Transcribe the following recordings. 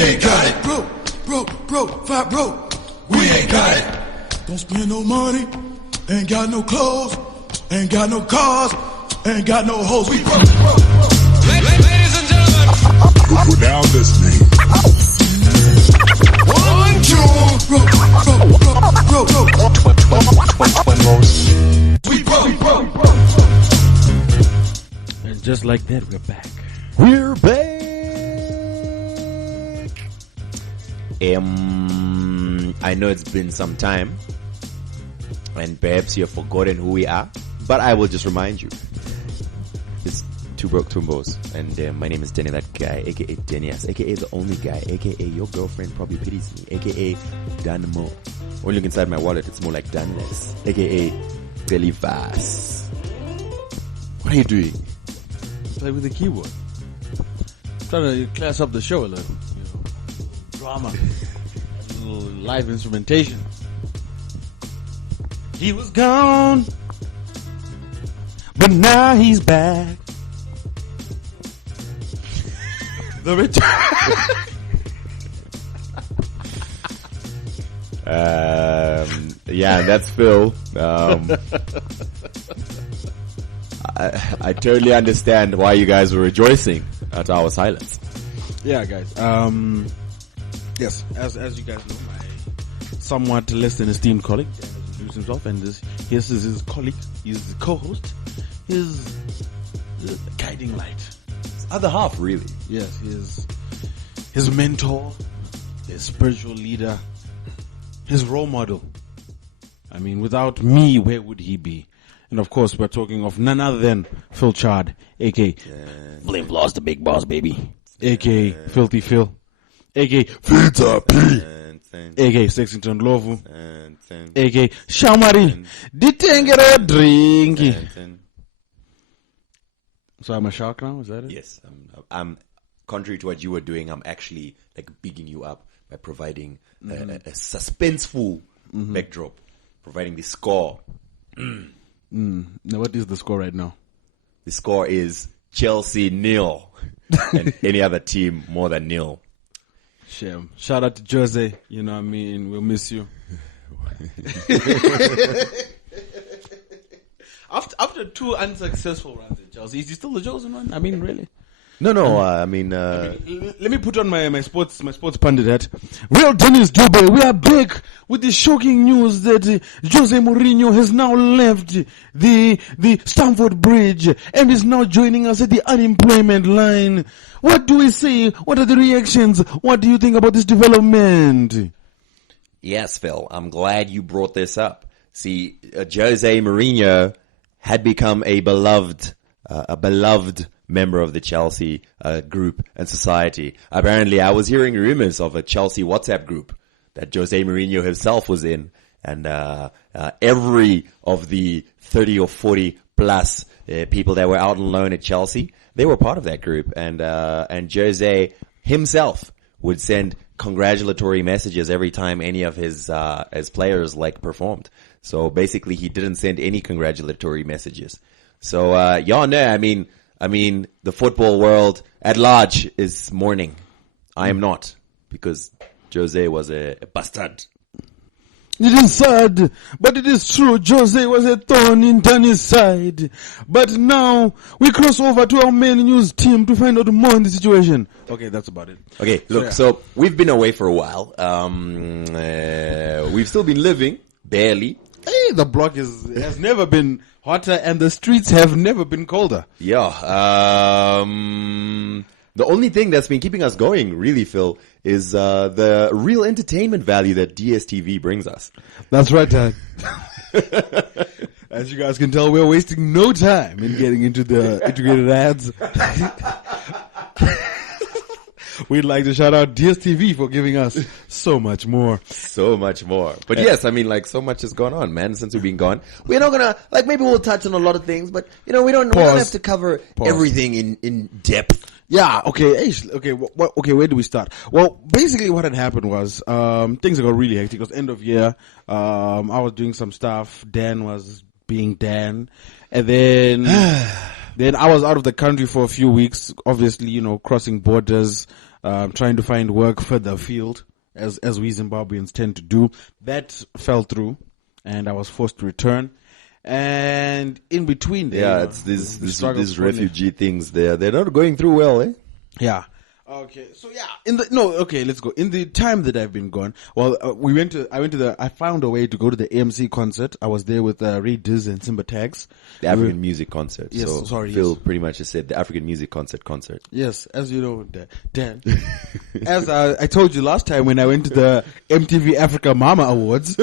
ain't got it. Fat broke. We ain't got it. Don't spend no money. Ain't got no clothes. Ain't got no cars. Ain't got no hoes. We broke. Ladies and gentlemen. You're now listening. 1, 2. Twimbos. We broke. And just like that, we're back. We're back. I know it's been some time, and perhaps you've forgotten who we are, but I will just remind you. It's Two Broke Twimbos, and my name is Denny, that guy, aka Dennyas, aka the only guy, aka your girlfriend probably pities me, aka Dan Mo. When you look inside my wallet, it's more like Danless, aka Billy Vass. What are you doing? Play with the keyboard. Trying to class up the show a little. Drama. A little live instrumentation. He was gone, but now he's back. The return. Yeah, that's Phil. I totally understand why you guys were rejoicing at our silence. Yeah, guys. Yes, as you guys know, my somewhat less than esteemed colleague Dan has introduced himself, and this is his colleague, he's the co-host, his guiding light. His other half, really. Yes, his mentor, his spiritual leader, his role model. I mean, without me, where would he be? And of course, we're talking of none other than Phil Chard, aka Flame Floss, the big boss, baby, aka Filthy Phil, aka Filter P, aka Sexington Lovu, aka Shamari, Ditengere Drinky. So I'm a shark now, is that it? Yes, I'm contrary to what you were doing, I'm actually like bigging you up by providing a suspenseful backdrop, providing the score. Now, what is the score right now? The score is Chelsea 0 and any other team more than 0. Shame. Shout out to Jose. You know what I mean? We'll miss you. After 2 unsuccessful runs at Chelsea, is he still the chosen one? I mean, really? No, I mean... Let me put on my sports pundit hat. Real Dennis Dube, we are back with the shocking news that Jose Mourinho has now left the Stamford Bridge and is now joining us at the unemployment line. What do we say? What are the reactions? What do you think about this development? Yes, Phil, I'm glad you brought this up. See, Jose Mourinho had become a beloved member of the Chelsea group and society. Apparently, I was hearing rumors of a Chelsea WhatsApp group that Jose Mourinho himself was in, and every of the 30 or 40 plus people that were out on loan at Chelsea, they were part of that group, and Jose himself would send congratulatory messages every time any of his players performed. So basically, he didn't send any congratulatory messages. So I mean, the football world at large is mourning. I am not, because Jose was a bastard. It is sad, but it is true. Jose was a thorn in Danny's side. But now we cross over to our main news team to find out more on the situation. Okay, that's about it. Okay, look, so we've been away for a while. We've still been living, barely. Hey, the block has never been hotter and the streets have never been colder. Yeah. The only thing that's been keeping us going, really, Phil, is the real entertainment value that DSTV brings us. That's right, Dad. As you guys can tell, we're wasting no time in getting into the integrated ads. We'd like to shout out DSTV for giving us so much more. So much more. But yes, I mean, so much has gone on, man, since we've been gone. We're not gonna, maybe we'll touch on a lot of things, but, we don't have to cover everything in depth. Yeah, okay, where do we start? Well, basically what had happened was, things got really hectic. It was end of year. I was doing some stuff. Dan was being Dan. And then I was out of the country for a few weeks, obviously, crossing borders, trying to find work further afield, as we Zimbabweans tend to do. That fell through, and I was forced to return. And in between there, Yeah, it's these refugee things there. They're not going through well, eh? Yeah. Okay. So yeah, let's go. In the time that I've been gone, well, I found a way to go to the AMC concert. I was there with Ray Diz and Simba Tags. The African music concert. Yes, so sorry, Phil yes. pretty much just said the African music concert. Yes, as you know, Dan. As I told you last time when I went to the MTV Africa Mama Awards,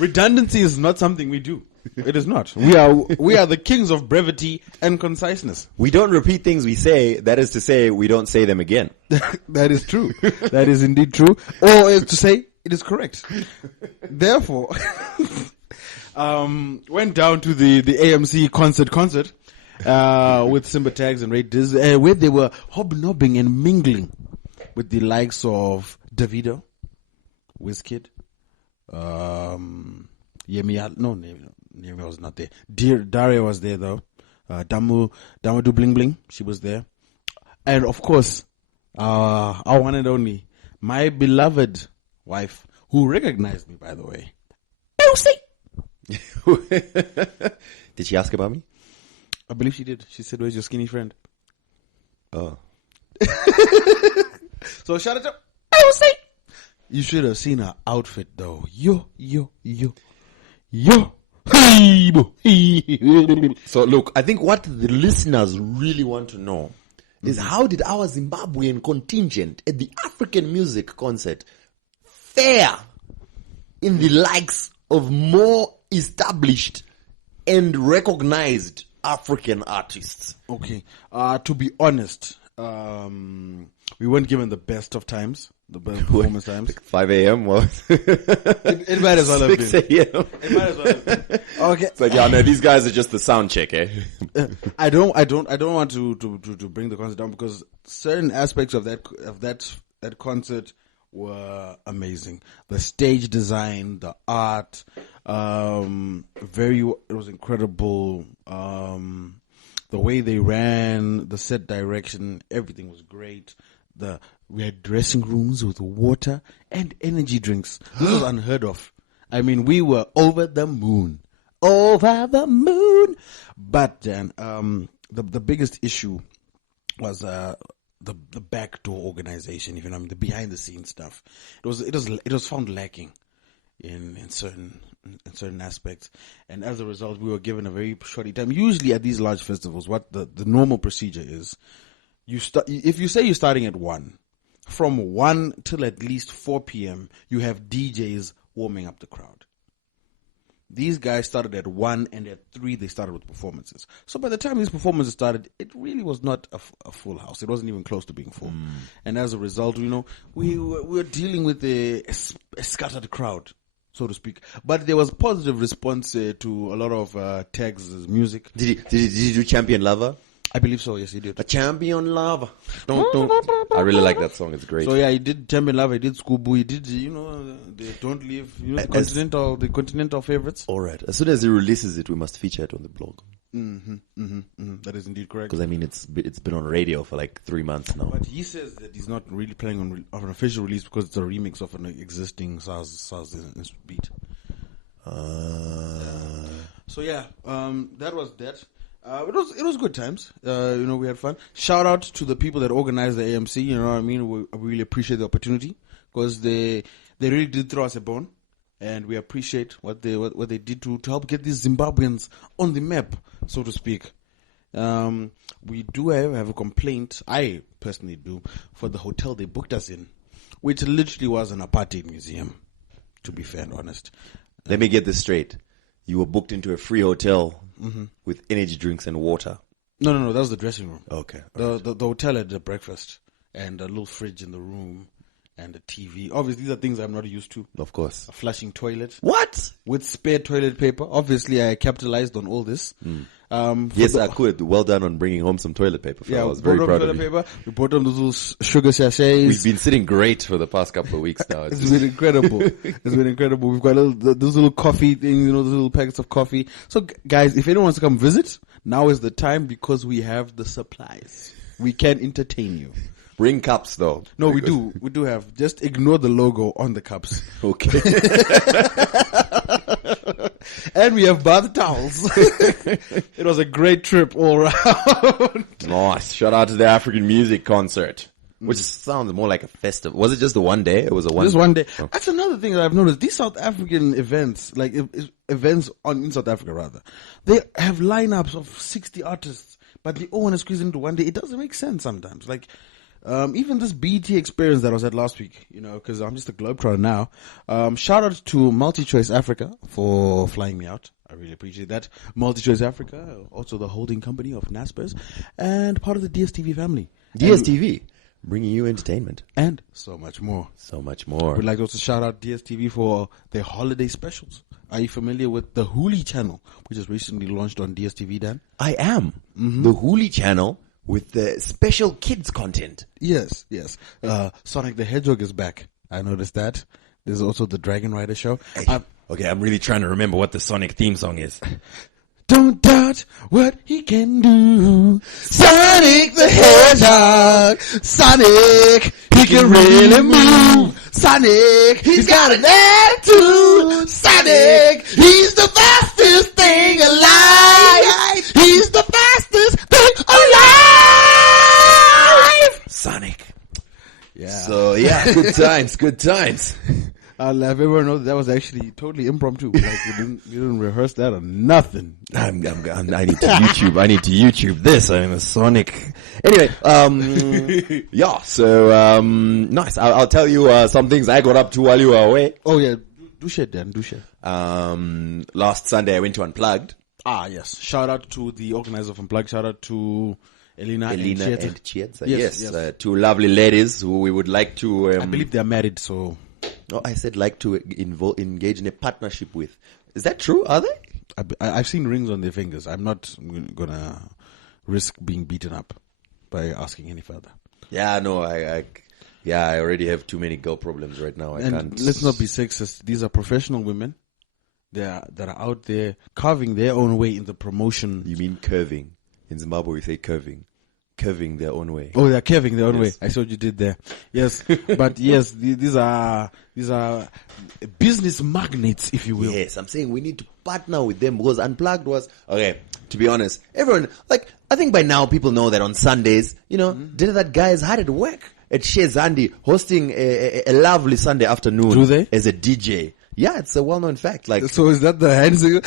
redundancy is not something we do. It is not. We are the kings of brevity and conciseness. We don't repeat things we say. That is to say, we don't say them again. That is true. That is indeed true. Or is to say, it is correct. Therefore, went down to the AMC concert with Simba Tags and Ray Diz, where they were hobnobbing and mingling with the likes of Davido, Wizkid, Nemi was not there. Daria was there though. Damadu Bling Bling, she was there. And of course, our one and only, my beloved wife, who recognized me, by the way. Did she ask about me? I believe she did. She said, "Where's your skinny friend?" Oh. So shout out to Elsie. You should have seen her outfit though. Yo. So look, I think what the listeners really want to know is how did our Zimbabwean contingent at the African music concert fare in the likes of more established and recognized African artists? Okay. To be honest, we weren't given the best of times. The best performance times. 5 a.m. was it might as well have been. 6 a.m. It might as well have been. Okay. It's like, yeah, no, these guys are just the sound check, eh? I don't want to bring the concert down because certain aspects of that concert were amazing. The stage design, the art, it was incredible. The way they ran, the set direction, everything was great. We had dressing rooms with water and energy drinks. This was unheard of. I mean, we were over the moon. Over the moon. But then, the biggest issue was, the backdoor organization, if you know what I mean, the behind the scenes stuff. It was found lacking in certain aspects. And as a result, we were given a very short time. Usually at these large festivals, what the normal procedure is, if you say you're starting at 1, from 1 till at least 4 p.m., you have DJs warming up the crowd. These guys started at 1, and at 3 they started with performances. So by the time these performances started, it really was not a full house. It wasn't even close to being full. And as a result, we were dealing with a scattered crowd, so to speak. But there was positive response to a lot of Tags' music. Did you do Champion Lover? I believe so, yes, he did. A champion lover. Don't. I really like that song. It's great. So yeah, he did Champion Love, he did Scooby, he did, the Don't Leave, the continental favorites. Alright. As soon as he releases it, we must feature it on the blog. That is indeed correct. Because I mean, it's been on radio for like 3 months now. But he says that he's not really planning on an official release because it's a remix of an existing SARS beat. So yeah, that was that. It was good times. We had fun. Shout out to the people that organized the AMC. You know what I mean? We really appreciate the opportunity because they really did throw us a bone, and we appreciate what they did to help get these Zimbabweans on the map, so to speak. We do have a complaint. I personally do for the hotel they booked us in, which literally was an apartheid museum. To be fair and honest, let me get this straight. You were booked into a free hotel with energy drinks and water. No, that was the dressing room. Okay. The hotel had a breakfast and a little fridge in the room and a TV. Obviously, these are things I'm not used to. Of course. A flushing toilet. What? With spare toilet paper. Obviously, I capitalized on all this. Yes, I could. Well done on bringing home some toilet paper. Yeah, I was very proud of you. paper. We brought them those little sugar sachets. We've been sitting great for the past couple of weeks now. It's been incredible. It's been incredible. We've got those little coffee things, those little packets of coffee. So, guys, if anyone wants to come visit, now is the time because we have the supplies. We can entertain you. Bring cups though. No, we do. We do have. Just ignore the logo on the cups. Okay. And we have bath towels. It was a great trip all around. Nice. Shout out to the African music concert, which sounds more like a festival. Was it just the one day? It was a one. Just one day. That's another thing that I've noticed. These South African events, like events in South Africa rather, they have lineups of 60 artists, but they all want to squeeze into one day. It doesn't make sense sometimes. Like, even this BT experience that I was at last week, because I'm just a globetrotter now. Shout out to MultiChoice Africa for flying me out. I really appreciate that. MultiChoice Africa, also the holding company of Naspers, and part of the DSTV family. DSTV, bringing you entertainment. And so much more. So much more. We'd like to also shout out DSTV for their holiday specials. Are you familiar with the Hooli channel, which has recently launched on DSTV, Dan? I am. The Hooli channel with the special kids content. Yes. Sonic the Hedgehog is back. I noticed that. There's also the Dragon Rider show. Okay, I'm really trying to remember what the Sonic theme song is. Don't doubt what he can do. Sonic the Hedgehog. Sonic, he can really move. Sonic, he's got an attitude. Sonic, he's the fastest thing alive. He's the fastest thing alive. Sonic. Yeah. So, yeah, good times. I'll have everyone know that was actually totally impromptu. Like we didn't rehearse that or nothing. I need to YouTube this. I'm a Sonic. Anyway, yeah. So nice. I'll tell you some things I got up to while you were away. Oh yeah, do shit, Dan. Do shit. Last Sunday I went to Unplugged. Ah yes. Shout out to the organizer of Unplugged. Shout out to Elena and Chietza. Yes. Two lovely ladies who we would like to. I believe they are married. So. Oh, I said like to engage in a partnership with. Is that true? Are they? I've seen rings on their fingers. I'm not gonna risk being beaten up by asking any further. Yeah, no, I already have too many girl problems right now. I can't. Let's not be sexist. These are professional women. That are out there carving their own way in the promotion. You mean curving? In Zimbabwe, we say curving. Curving their own way. Oh, they're curving their own way. I saw what you did there. Yes, but yes, these are business magnates, if you will. Yes, I'm saying we need to partner with them because Unplugged was okay. To be honest, everyone I think by now people know that on Sundays, did that guy is hard at work at Shezandi hosting a lovely Sunday afternoon. Do they? As a DJ? Yeah, it's a well-known fact. So is that the hand signal?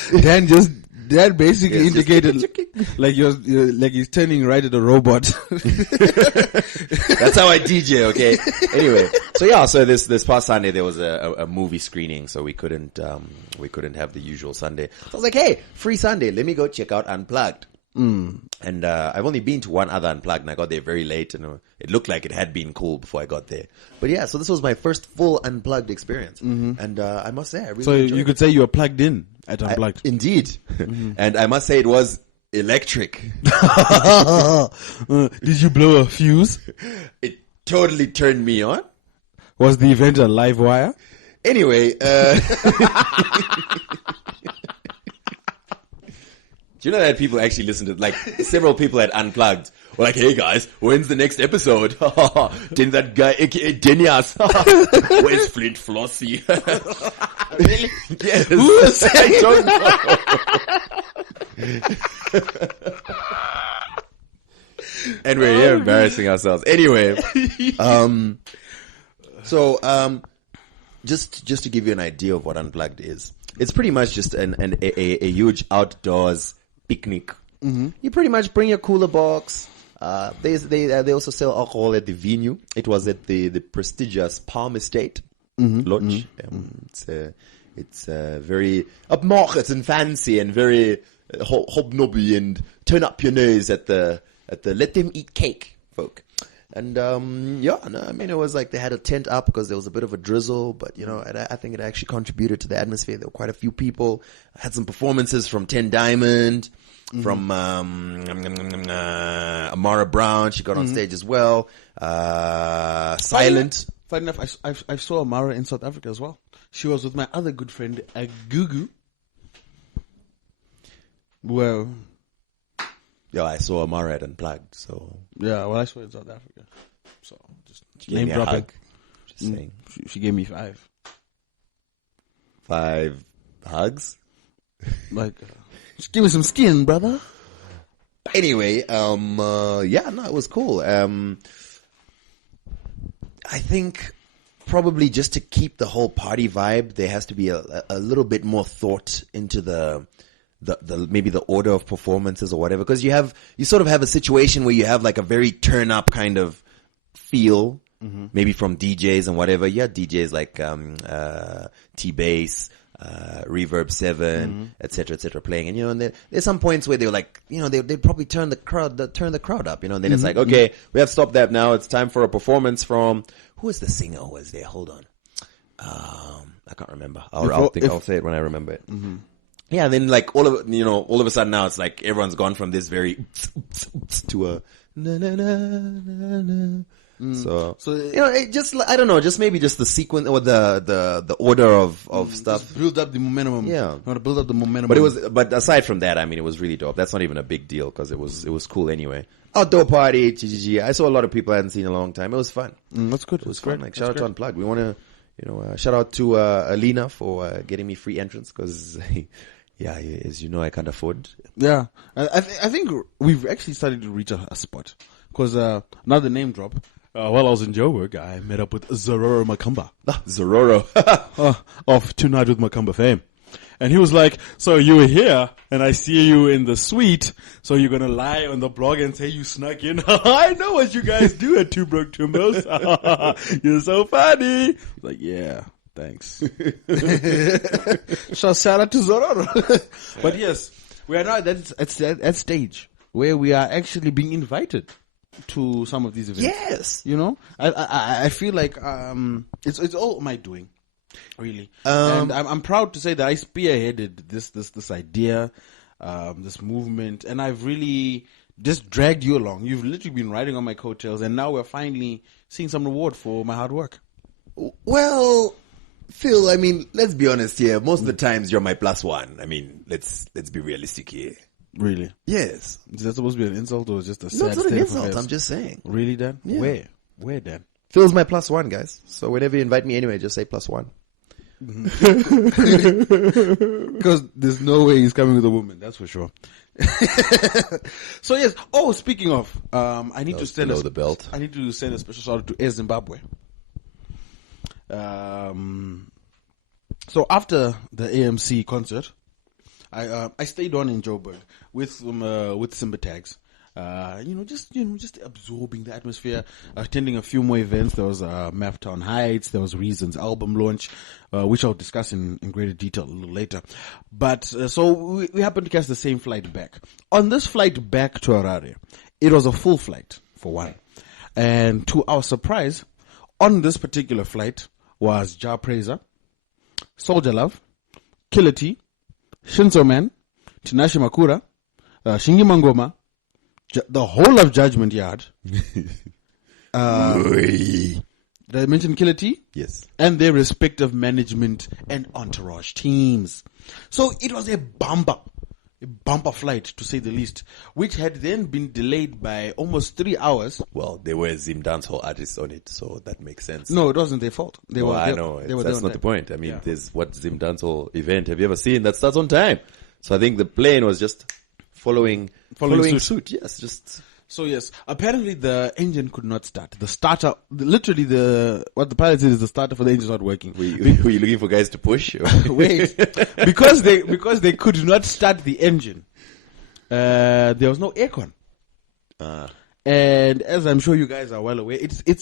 Dan basically indicated like he's turning right at a robot. That's how I DJ, okay? Anyway, so this past Sunday there was a movie screening, so we couldn't have the usual Sunday. So I was like, hey, free Sunday, let me go check out Unplugged. And I've only been to one other Unplugged, and I got there very late, and it looked like it had been cool before I got there. But yeah, so this was my first full Unplugged experience, and I must say I really enjoyed you could say you were plugged in at Unplugged. Indeed. And I must say it was electric. Did you blow a fuse? It totally turned me on. Was the event a live wire? Anyway, do you know that people actually listen to, several people at Unplugged were like, hey guys, when's the next episode? Didn't that guy, aka Denias, where's Flint Flossie? Really? Yes. Who is I don't know. And we're here embarrassing ourselves. Anyway, just to give you an idea of what Unplugged is, it's pretty much just a huge outdoors picnic. You pretty much bring your cooler box. They also sell alcohol at the venue. It was at the prestigious Palm Estate Lodge. It's very upmarket and fancy and very hobnobby and turn up your nose at the let them eat cake folk. And it was like they had a tent up because there was a bit of a drizzle, but I think it actually contributed to the atmosphere. There were quite a few people. I had some performances from 10 Diamond, from Amara Brown. She got on stage as well. Silent. Funny enough, I saw Amara in South Africa as well. She was with my other good friend, Gugu. Well, Yeah, I saw Amara at Unplugged, so Yeah, well, I saw it in South Africa. So, just gave name me a dropping. hug. Just saying. She gave me 5. 5 hugs. Like, just give me some skin, brother. Anyway, yeah, no, it was cool. I think probably just to keep the whole party vibe, there has to be a little bit more thought into the maybe the order of performances or whatever, because you sort of have a situation where you have like a very turn up kind of feel, maybe from DJs and whatever. Yeah, DJs like T-Bass, Reverb 7, etc., playing, and and there's some points where they're like, they'd probably turn the crowd up, and then it's like, okay, we have stopped that now. It's time for a performance from who was the singer who was there? Hold on, I can't remember. I'll say it when I remember it. Yeah, then like all of a sudden now it's like everyone's gone from this very to a na na na na na. So it just, I don't know, just maybe just the sequence or the order of stuff. Just build up the momentum. Yeah. You want to build up the momentum. But aside from that, I mean, it was really dope. That's not even a big deal because it was cool anyway. Outdoor party, GGG. I saw a lot of people I hadn't seen in a long time. It was fun. That's good. It was fun. Like, shout out to Unplugged. We want to, shout out to Alina for getting me free entrance because, yeah, as you know, I can't afford. Yeah. I think we've actually started to reach a spot because another name drop. While I was in Joburg, I met up with Zororo Makamba. Zororo. Of Tonight with Makamba fame. And he was like, so you were here, and I see you in the suite, so you're gonna lie on the blog and say you snuck in? I know what you guys do at Two Broke Twimbos. You're so funny. Like, yeah, thanks. So shout out to Zororo. But yes, we are now at that stage where we are actually being invited to some of these events. Yes. I feel like it's all my doing, really. And I'm proud to say that I spearheaded this idea, this movement, and I've really just dragged you along. You've literally been riding on my coattails, and now we're finally seeing some reward for my hard work. Well, Phil, I mean, let's be honest here. Most of the times you're my plus one. I mean, let's be realistic here. Really? Yes. Is that supposed to be an insult or just a sad No, it's not an state of insult. affairs? I'm just saying. Really, Dan? Yeah. Where, Dan? Phil's my plus one, guys. So whenever you invite me anyway, just say plus one. Because there's no way he's coming with a woman, that's for sure. So yes. Oh, speaking of, I need to send below the belt. I need to send a special shout out to Air Zimbabwe. So after the AMC concert, I stayed on in Joburg with Simba tags. Just absorbing the atmosphere, attending a few more events. There was Maptown Heights, there was Reason's album launch, which I'll discuss in greater detail a little later. But so we happened to catch the same flight back. On this flight back to Harare, it was a full flight for one, and to our surprise, on this particular flight was Ja Praiser, Soldier Love, Killer T, Shinzo Man, Tinashe Makura, Shingi Mangoma, the whole of Judgment Yard. Did I mention Killer T? Yes. And their respective management and entourage teams. So it was a bumper flight, to say the least, which had then been delayed by almost 3 hours. Well, there were Zim dancehall artists on it, so that makes sense. No, it wasn't their fault. I know. That's not the point. I mean, there's what Zim dancehall event have you ever seen that starts on time? So I think the plane was just following suit. Yes, just. So yes, apparently the engine could not start. The starter, literally what the pilot said is the starter for the engine's not working. Were you looking for guys to push? Wait, because they could not start the engine. There was no aircon. And as I'm sure you guys are well aware,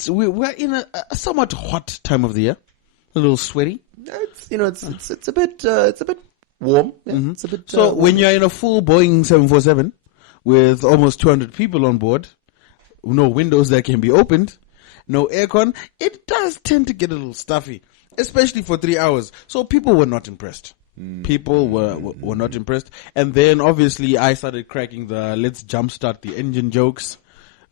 we're in a somewhat hot time of the year, a little sweaty. It's a bit warm. Yeah, it's a bit. So when you're in a full Boeing 747 with almost 200 people on board, no windows that can be opened, no aircon, it does tend to get a little stuffy, especially for 3 hours. So people were not impressed. People were not impressed. And then obviously I started cracking the let's jumpstart the engine jokes.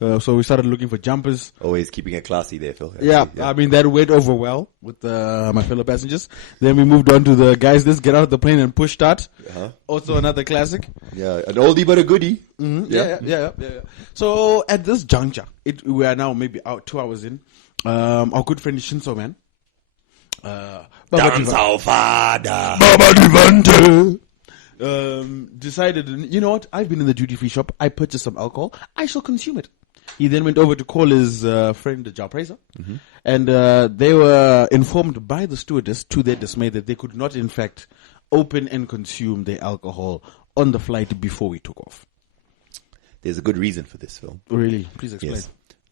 So we started looking for jumpers. Always keeping it classy there, Phil. Yeah, I mean, that went over well with my fellow passengers. Then we moved on to the guys, let's get out of the plane and push start. Also another classic. Yeah, an oldie but a goodie. Yeah. So at this juncture, we are now maybe 2 hours in. Our good friend Shinso, man. Decided, you know what? I've been in the duty-free shop. I purchased some alcohol. I shall consume it. He then went over to call his friend, Jao Praiser, and they were informed by the stewardess, to their dismay, that they could not, in fact, open and consume the alcohol on the flight before we took off. There's a good reason for this, Phil. Really? Please explain.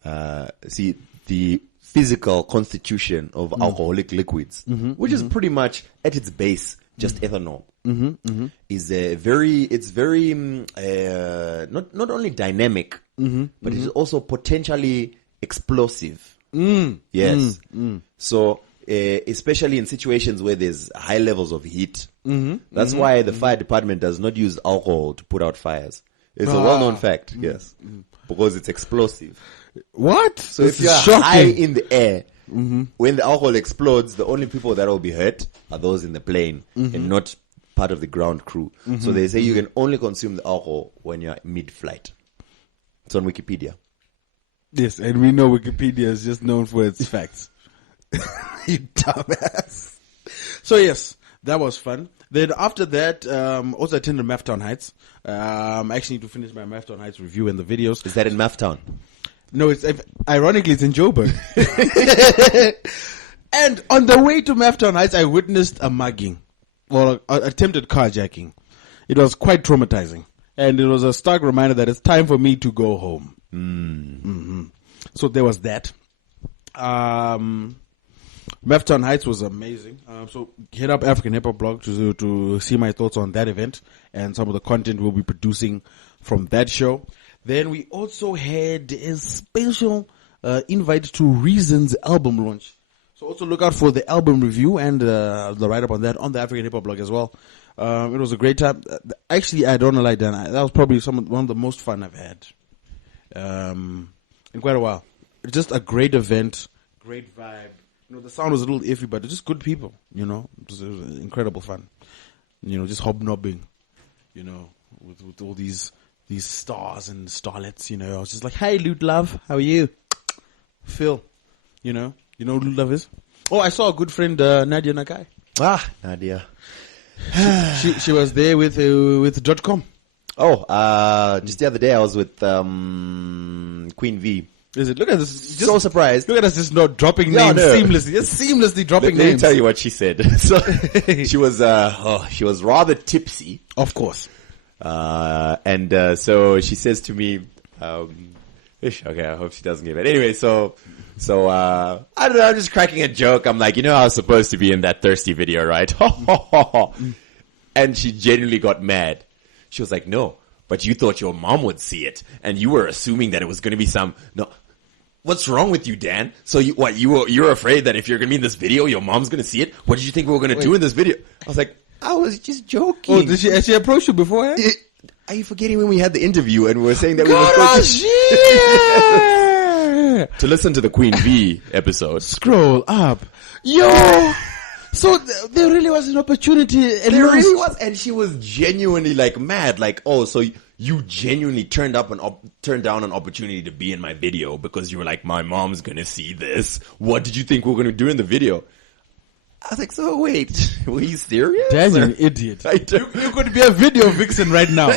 Yes. See, the physical constitution of alcoholic liquids, which is pretty much at its base just ethanol, is not only dynamic, but it is also potentially explosive. Yes. So, especially in situations where there's high levels of heat, that's why the fire department does not use alcohol to put out fires. It's a well-known fact, yes, because it's explosive. What? So if you're high in the air, when the alcohol explodes, the only people that will be hurt are those in the plane and not part of the ground crew. So they say you can only consume the alcohol when you're mid-flight. It's on Wikipedia. Yes, and we know Wikipedia is just known for its facts. You dumbass. So yes, that was fun. Then after that, also attended Maftown Heights. I actually need to finish my Maftown Heights review and the videos. Is that in Maftown? No, ironically it's in Joburg. And on the way to Maftown Heights, I witnessed a mugging, or attempted carjacking. It was quite traumatizing, and it was a stark reminder that it's time for me to go home. So there was that. Maftown Heights was amazing. So hit up African Hip Hop Blog to see my thoughts on that event and some of the content we'll be producing from that show. Then we also had a special invite to Reason's album launch. So also look out for the album review and the write-up on that on the African Hip Hop Blog as well. It was a great time. Actually, I don't know, like that. That was probably one of the most fun I've had in quite a while. Just a great event, great vibe. You know, the sound was a little iffy, but just good people. You know, it was incredible fun. You know, just hobnobbing. You know, with all these stars and starlets, you know. I was just like, hey, Loot Love, how are you? Phil, you know who Loot Love is? Oh, I saw a good friend, Nadia Nakai. Nadia. She was there with .com. Oh, just the other day I was with Queen V. Is it? Look at this. So surprised. Look at us just not dropping names seamlessly. Just seamlessly dropping Let me names. tell you what she said. So she was rather tipsy. Of course. And so she says to me, okay, I hope she doesn't get it. Anyway, so I don't know, I'm just cracking a joke. I'm like, I was supposed to be in that thirsty video, right? And she genuinely got mad. She was like, no, but you thought your mom would see it, and you were assuming that it was going to be no. What's wrong with you, Dan? So you're afraid that if you're going to be in this video, your mom's going to see it? What did you think we were going to do in this video? I was like, I was just joking. Oh, did she approach you beforehand? Are you forgetting when we had the interview and we were saying that we were supposed to listen to the Queen V episode? Scroll up. Yo! So there really was an opportunity. There really was. And she was genuinely like mad. Like, oh, so you genuinely turned down an opportunity to be in my video because you were like, my mom's going to see this. What did you think we were going to do in the video? I was like, so wait, were you serious? Dan, you're an idiot. You could be a video vixen right now.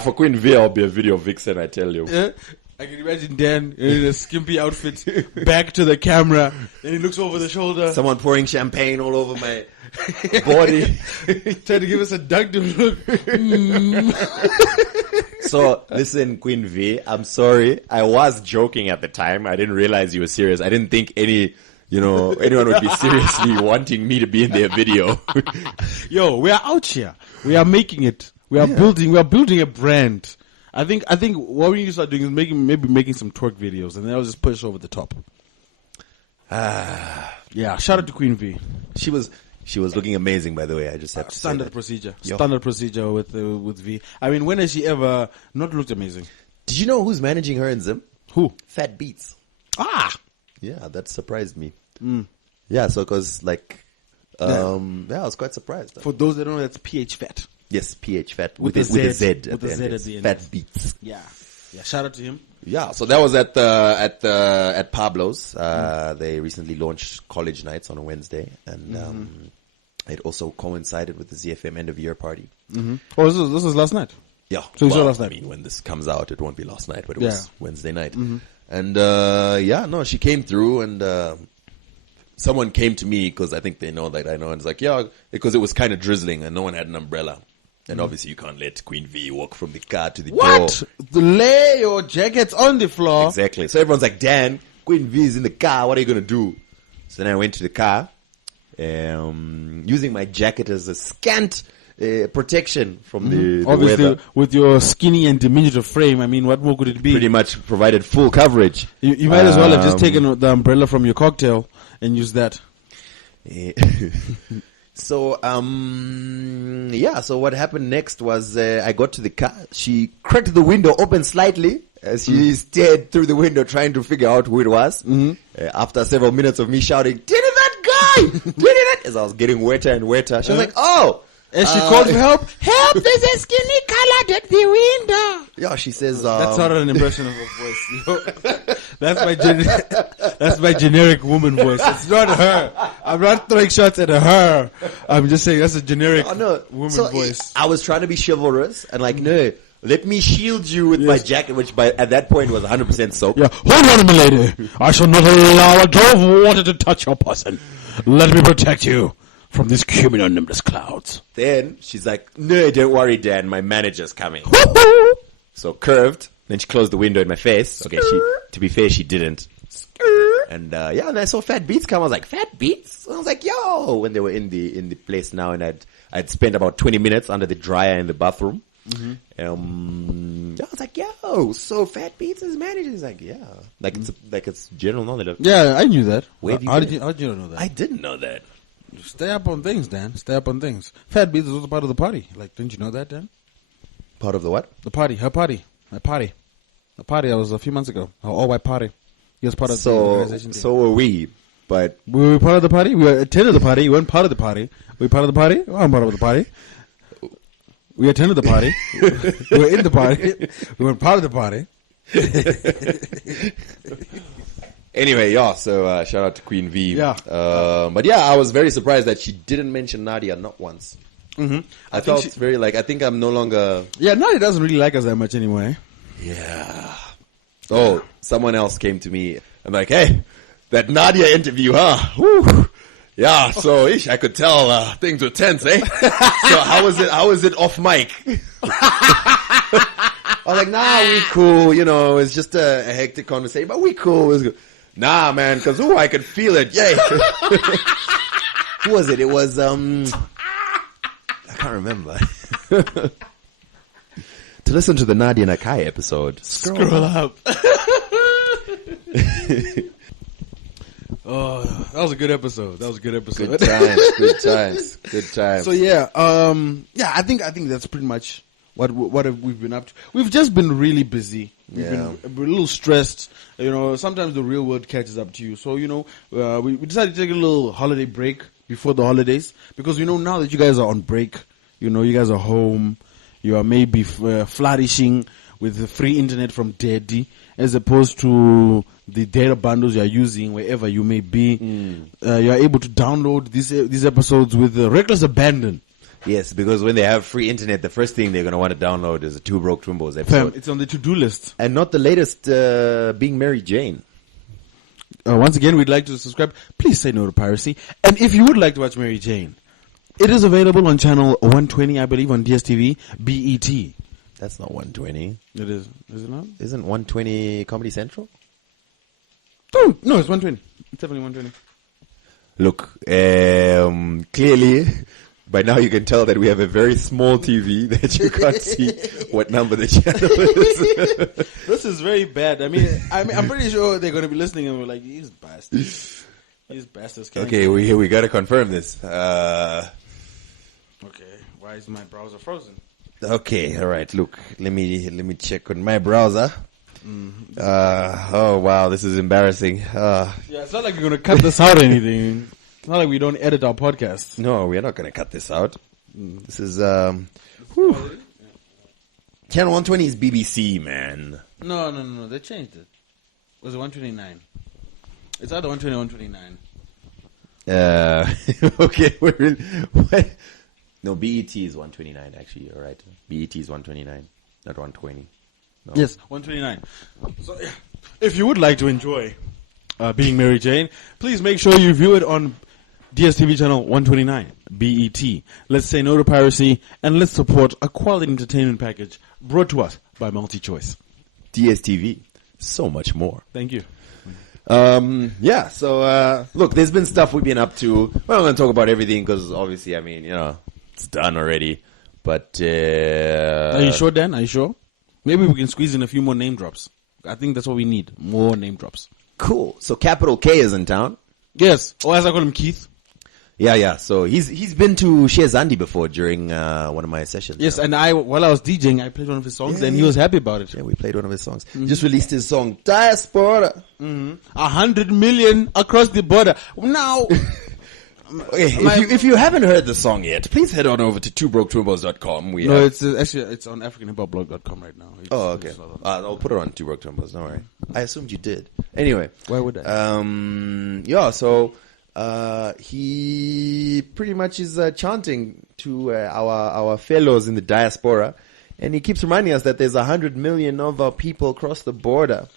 For Queen V, I'll be a video vixen, I tell you. Yeah? I can imagine Dan in a skimpy outfit, back to the camera, and he looks over the shoulder. Someone pouring champagne all over my body. Trying to give us a ducked look. So, listen, Queen V, I'm sorry. I was joking at the time. I didn't realize you were serious. I didn't think anyone would be seriously wanting me to be in their video. Yo, we are out here. We are making it. We are building a brand. I think what we need to start doing is making some twerk videos, and then I'll just push over the top. Yeah, shout out to Queen V. She was looking amazing, by the way. I just have to standard procedure. Standard procedure with V. I mean, when has she ever not looked amazing? Did you know who's managing her in Zim? Who? Fat Beats. Ah! Yeah, that surprised me. Yeah, so because like, I was quite surprised. For those that don't know, that's PH Fat. Yes, PH Fat With with a a Z Z. at With the a end. Z at It's the end. Fat Beats. Yeah. Yeah, shout out to him. Yeah, so that was at Pablo's. They recently launched college nights on a Wednesday, and it also coincided with the ZFM end of year party. Oh, this was last night. Yeah, So you saw last night? I mean, when this comes out, it won't be last night, but it Yeah. was Wednesday night. And she came through, and someone came to me because I think they know that I know, and it's like, yeah, because it was kind of drizzling and no one had an umbrella. And obviously you can't let Queen V walk from the car to the What? door. Lay your jackets on the floor. Exactly. So everyone's like, Dan, Queen V is in the car. What are you going to do? So then I went to the car, using my jacket as a scant protection from the Obviously, weather. with your skinny and diminutive frame, I mean, what more could it be? Pretty much provided full coverage. You might as well have just taken the umbrella from your cocktail and used that. So, so what happened next was I got to the car. She cracked the window open slightly as she stared through the window trying to figure out who it was. After several minutes of me shouting, "Did it that guy? Did it that?" As I was getting wetter and wetter, she was like, "Oh." And she called for help. Help! There's a skinny colored at the window. Yeah, she says, That's not an impression of a voice. You know? That's my generic woman voice. It's not her. I'm not throwing shots at her. I'm just saying that's a generic woman voice. I was trying to be chivalrous and like, no, let me shield you with my jacket, which at that point was 100% soaked. Yeah, hold on, my lady. I shall not allow a drop of water to touch your person. Let me protect you from these cumulonimbus clouds. Then she's like, no, don't worry, Dan, my manager's coming. So curved. Then she closed the window in my face. Okay, to be fair, she didn't. And and I saw Fat Beats come. I was like, Fat Beats? I was like, yo, when they were in the place now, and I'd spent about 20 minutes under the dryer in the bathroom. I was like, yo, so Fat Beats is manager. He's like, yeah, like it's general knowledge. Yeah, I knew that. How did you know that? I didn't know that. Stay up on things, Dan. Stay up on things. Fat Beats is also part of the party. Like, didn't you know that, Dan? Part of the what? The party. Her party. My party. The party that was a few months ago. Her all-white party. He was part of the organization. So were we, but... We were part of the party. We attended the party. We weren't part of the party. We part of the party? I'm part of the party. We attended the party. We were in the party. We weren't part of the party. Anyway, so shout out to Queen V. Yeah. But yeah, I was very surprised that she didn't mention Nadia not once. I felt very like, I think I'm no longer... Yeah, Nadia doesn't really like us that much anyway. Yeah. Oh, someone else came to me. I'm like, hey, that Nadia interview, huh? Whew. Yeah, so I could tell things were tense, eh? So how was it off mic? I was like, nah, we cool. You know, it's just a hectic conversation, but we cool. It was good. Nah, man, because I could feel it. Yay. Who was it? It was I can't remember. To listen to the Nadia Nakai episode, scroll up. Oh, that was a good episode. Good times. So yeah, I think that's pretty much what we've been up to. We've just been really busy. We're a little stressed. You know, sometimes the real world catches up to you. So we decided to take a little holiday break before the holidays because now that you guys are on break, you guys are home. You are maybe flourishing with the free internet from Daddy, as opposed to the data bundles you are using wherever you may be. You are able to download these episodes with reckless abandon. Yes, because when they have free internet, the first thing they're going to want to download is a Two Broke Twimbos episode. It's on the to-do list. And not the latest Being Mary Jane. Once again, we'd like to subscribe. Please say no to piracy. And if you would like to watch Mary Jane, it is available on channel 120, I believe, on DSTV, BET. That's not 120. It is. Is it not? Isn't 120 Comedy Central? No, it's 120. It's definitely 120. Look, clearly, by now you can tell that we have a very small TV that you can't see what number the channel is. This is very bad. I mean, I'm pretty sure they're going to be listening and we're like, these bastards. These bastards can't. Okay, we got to confirm this. Okay, why is my browser frozen? Okay, all right. Look, let me check on my browser. Oh wow, this is embarrassing. Yeah, it's not like we're gonna cut this out or anything. It's not like we don't edit our podcast. No, we're not gonna cut this out. This is Channel 120 is BBC, man. No. They changed it. Was it 129? It's either 120 or 129. Okay, what? No, BET is 129. Actually, you're right. BET is 129, not 120. No. Yes, 129. So, yeah, if you would like to enjoy Being Mary Jane, please make sure you view it on DSTV channel 129, BET. Let's say no to piracy, and let's support a quality entertainment package brought to us by MultiChoice. DSTV, so much more. Thank you. Yeah, so, look, there's been stuff we've been up to. We're not going to talk about everything because obviously, I mean, you know, it's done already. But, Are you sure, Dan? Are you sure? Maybe we can squeeze in a few more name drops. I think that's what we need. More name drops. Cool. So Capital K is in town. Yes. Or as I call him, Keith. Yeah. So he's been to Shezandi before during one of my sessions. Yes, and while I was DJing, I played one of his songs, and he was happy about it. Yeah, we played one of his songs. Just released his song Diaspora. 100 million across the border. Now, if you haven't heard the song yet, please head on over to twobroketwimbos.com. It's on africanhiphopblog.com right now. Okay. I'll put it on Two Broke Twimbos. Don't worry. I assumed you did. Anyway, why would I? Yeah. So. He pretty much is chanting to our fellows in the diaspora, and he keeps reminding us that there's 100 million of our people across the border.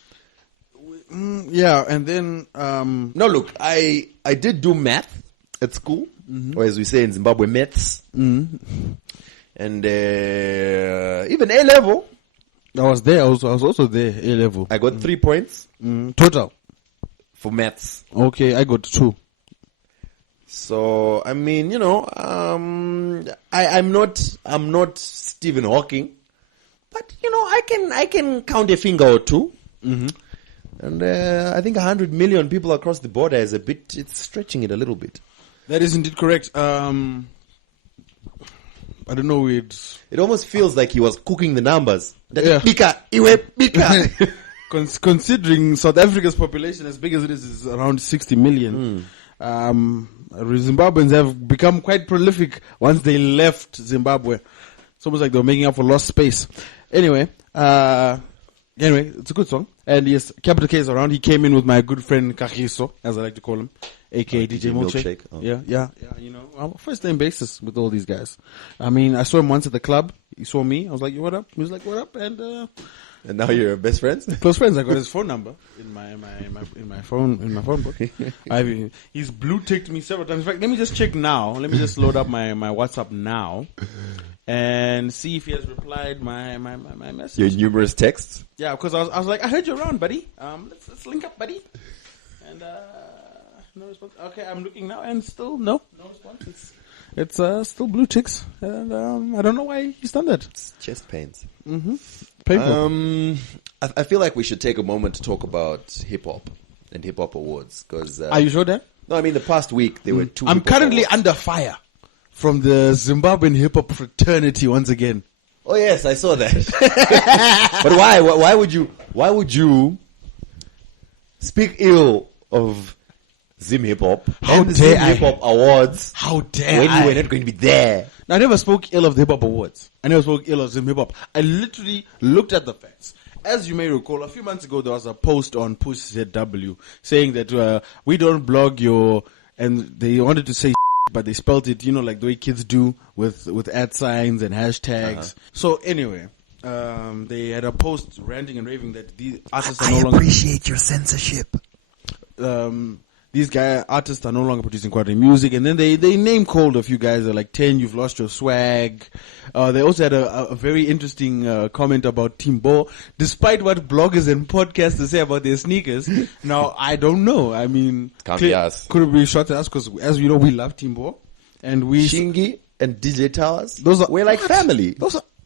Yeah, and then no, look, I did do math at school, or as we say in Zimbabwe, maths, and even A level. I was there. I was also there. A level. I got 3 points total for maths. Okay, I got 2. So I mean, you know, I'm not Stephen Hawking, but you know, I can count a finger or two, and I think 100 million people across the border is it's stretching it a little bit. That is indeed correct. I don't know. It almost feels like he was cooking the numbers. Yeah. Bika. Considering South Africa's population, as big as it is around 60 million. Zimbabweans have become quite prolific once they left Zimbabwe. It's almost like they were making up for lost space. Anyway, it's a good song. And yes, Capital K is around. He came in with my good friend Kagiso, as I like to call him, aka DJ Milkshake. Oh. Yeah. You know, I'm first name basis with all these guys. I mean, I saw him once at the club. He saw me. I was like, "What up?" He was like, "What up?" And now you're best friends. Close friends. I got his phone number in my phone book. He's blue ticked me several times. In fact, let me just check now. Let me just load up my WhatsApp now and see if he has replied my message. Your numerous texts. Yeah, because I was like, I heard you around, buddy. Let's link up, buddy. And no response. Okay, I'm looking now, and still no response. It's still blue ticks, and I don't know why he's done that. It's chest pains. Painful. I feel like we should take a moment to talk about hip hop and hip hop awards. Cause, are you sure, Dan? No, I mean the past week there were 2. I'm currently under fire from the Zimbabwean hip hop fraternity once again. Oh yes, I saw that. But why? Why would you speak ill of Zim Hip Hop and the Zim Hip Hop Awards? How dare when you were not going to be there? I never spoke ill of the Hip Hop Awards. I never spoke ill of Zim Hip Hop. I literally looked at the facts. As you may recall, a few months ago there was a post on Push ZW saying that we don't blog your, and they wanted to say but they spelled it, you know, like the way kids do with ad signs and hashtags. So anyway, they had a post ranting and raving that the artists are no longer... I appreciate your censorship. These artists are no longer producing quality music, and then they name called a few guys. They're like, 10, you've lost your swag. They also had a very interesting comment about Timbo, despite what bloggers and podcasters say about their sneakers. Now, I don't know. I mean, can't be us. Could it be shot at us? Because as you know, we love Timbo, and Shingi and DJ Towers. We're like family.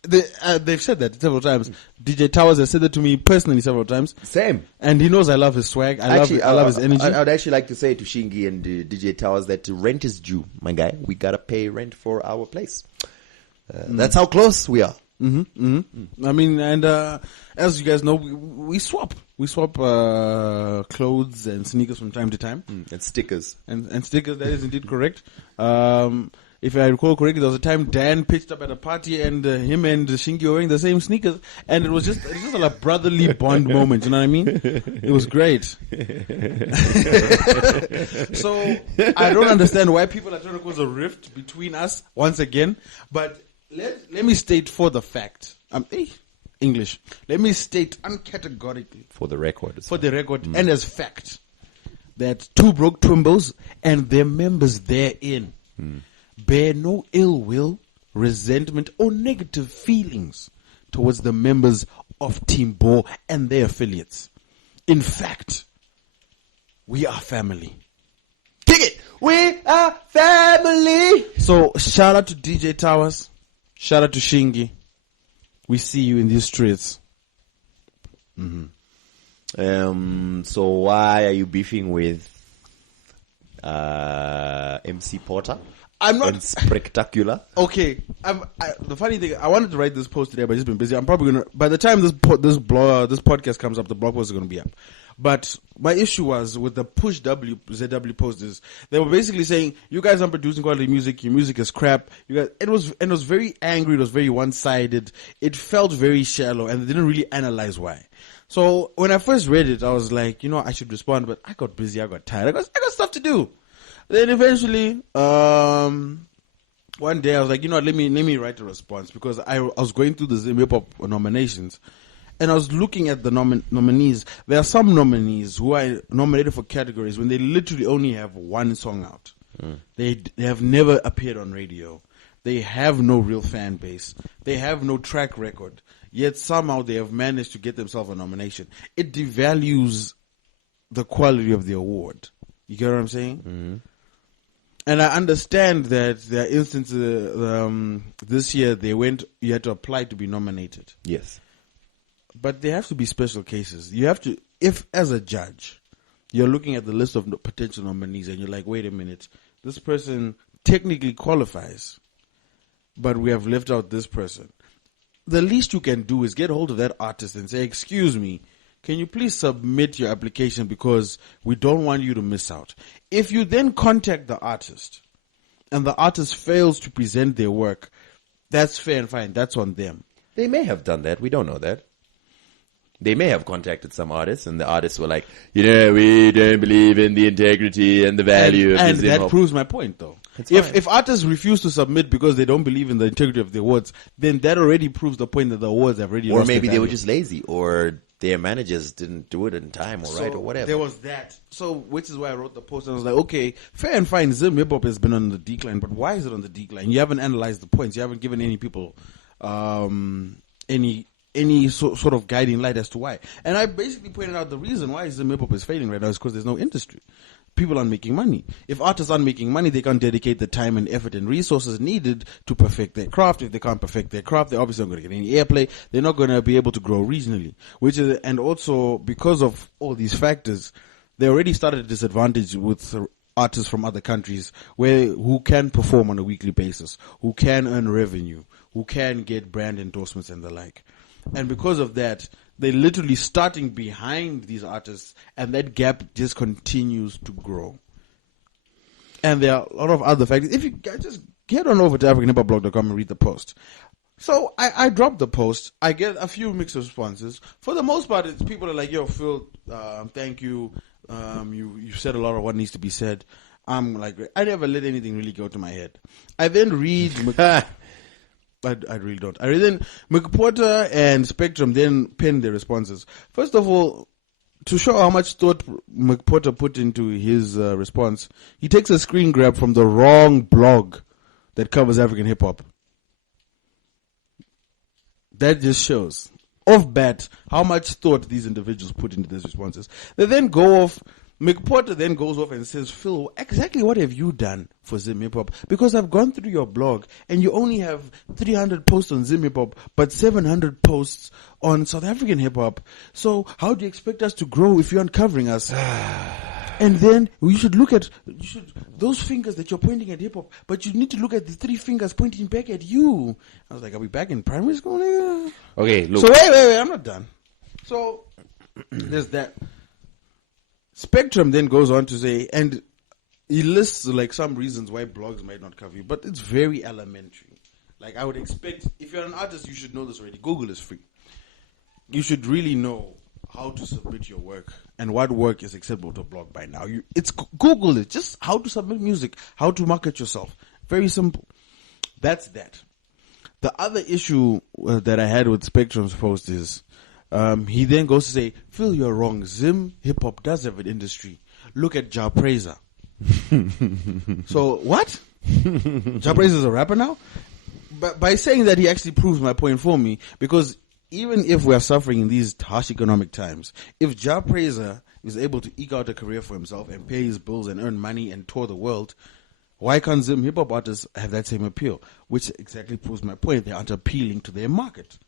They've said that several times. DJ Towers has said that to me personally several times. Same. And he knows I love his swag. I love his energy. I would actually like to say to Shingi and DJ Towers that rent is due, my guy. We gotta pay rent for our place. That's how close we are. I mean, and as you guys know, we swap clothes and sneakers from time to time, And stickers. and stickers. That is indeed correct. If I recall correctly, there was a time Dan pitched up at a party, and him and Shinky were wearing the same sneakers, and it was just a like brotherly bond moment. You know what I mean? It was great. So I don't understand why people are trying to cause a rift between us once again. But let me state for the fact. English. Let me state uncategorically For the record. and as fact that two broke Twimbos and their members therein bear no ill will, resentment, or negative feelings towards the members of Team Bo and their affiliates. In fact, we are family. Dig it! We are family! So shout out to DJ Towers, shout out to Shingy. We see you in these streets. So why are you beefing with MC Porter? I'm not and Spectacular. okay. The funny thing, I wanted to write this post today, but I've just been busy. I'm probably gonna. By the time this podcast comes up, the blog post is gonna be up. But my issue was with the Push ZW posters. They were basically saying, "You guys aren't producing quality music. Your music is crap." You guys, it was very angry. It was very one-sided. It felt very shallow, and they didn't really analyze why. So when I first read it, I was like, I should respond, but I got busy. I got tired. I got stuff to do. Then eventually, one day I was like, let me write a response, because I was going through the Zim Hip Hop nominations, and I was looking at the nominees. There are some nominees who are nominated for categories when they literally only have one song out. They have never appeared on radio. They have no real fan base. They have no track record. Yet somehow they have managed to get themselves a nomination. It devalues the quality of the award. You get what I'm saying? And I understand that there are instances this year you had to apply to be nominated. Yes. But there have to be special cases. You have to, if as a judge, you're looking at the list of potential nominees and you're like, wait a minute, this person technically qualifies, but we have left out this person. The least you can do is get hold of that artist and say, excuse me, can you please submit your application, because we don't want you to miss out. If you then contact the artist and the artist fails to present their work, that's fair and fine. That's on them. They may have done that. We don't know that. They may have contacted some artists, and the artists were like, we don't believe in the integrity and the value of and the Zim that Hop. proves my point, though. If artists refuse to submit because they don't believe in the integrity of the awards, then that already proves the point that the awards have already Or lost maybe their they were value. just lazy, or their managers didn't do it in time, or right, or whatever. There was that. So, which is why I wrote the post, and I was like, okay, fair and fine, Zim Hip Hop has been on the decline, but why is it on the decline? You haven't analyzed the points. You haven't given any people any sort of guiding light as to why. And I basically pointed out the reason why Zim Hip Hop is failing right now is because there's no industry. People aren't making money. If artists aren't making money, they can't dedicate the time and effort and resources needed to perfect their craft. If they can't perfect their craft, they're obviously not going to get any airplay. They're not going to be able to grow regionally. And also because of all these factors, they already started a disadvantage with artists from other countries who can perform on a weekly basis, who can earn revenue, who can get brand endorsements and the like. And because of that, they're literally starting behind these artists, and that gap just continues to grow. And there are a lot of other factors. If you just get on over to AfricanHipHopBlog.com and read the post. So I dropped the post. I get a few mixed responses. For the most part, it's people are like, yo, Phil, thank you. You said a lot of what needs to be said. I'm like, I never let anything really go to my head. I then read... I really don't. Then McPorter and Spectrum then penned their responses. First of all, to show how much thought McPorter put into his response, he takes a screen grab from the wrong blog that covers African hip hop. That just shows, off bat, how much thought these individuals put into these responses. They then go off. McPorter then goes off and says, Phil, exactly what have you done for Zim Hip Hop? Because I've gone through your blog and you only have 300 posts on Zim Hip Hop, but 700 posts on South African hip hop. So how do you expect us to grow if you aren't covering us? And then those fingers that you're pointing at hip hop, but you need to look at the 3 fingers pointing back at you. I was like, are we back in primary school, nigga? Okay, look. So wait, I'm not done. So there's that. Spectrum then goes on to say, and he lists like some reasons why blogs might not cover you, but it's very elementary. Like I would expect, if you're an artist, you should know this already. Google is free. You should really know how to submit your work and what work is acceptable to a blog by now. Google it. Just how to submit music, how to market yourself. Very simple. That's that. The other issue that I had with Spectrum's post is, he then goes to say, Phil, you're wrong. Zim Hip Hop does have an industry. Look at Ja Praiser. So, what? Ja Praiser is a rapper now? But by saying that, he actually proves my point for me, because even if we are suffering in these harsh economic times, if Ja Praiser is able to eke out a career for himself and pay his bills and earn money and tour the world, why can't Zim Hip Hop artists have that same appeal? Which exactly proves my point. They aren't appealing to their market.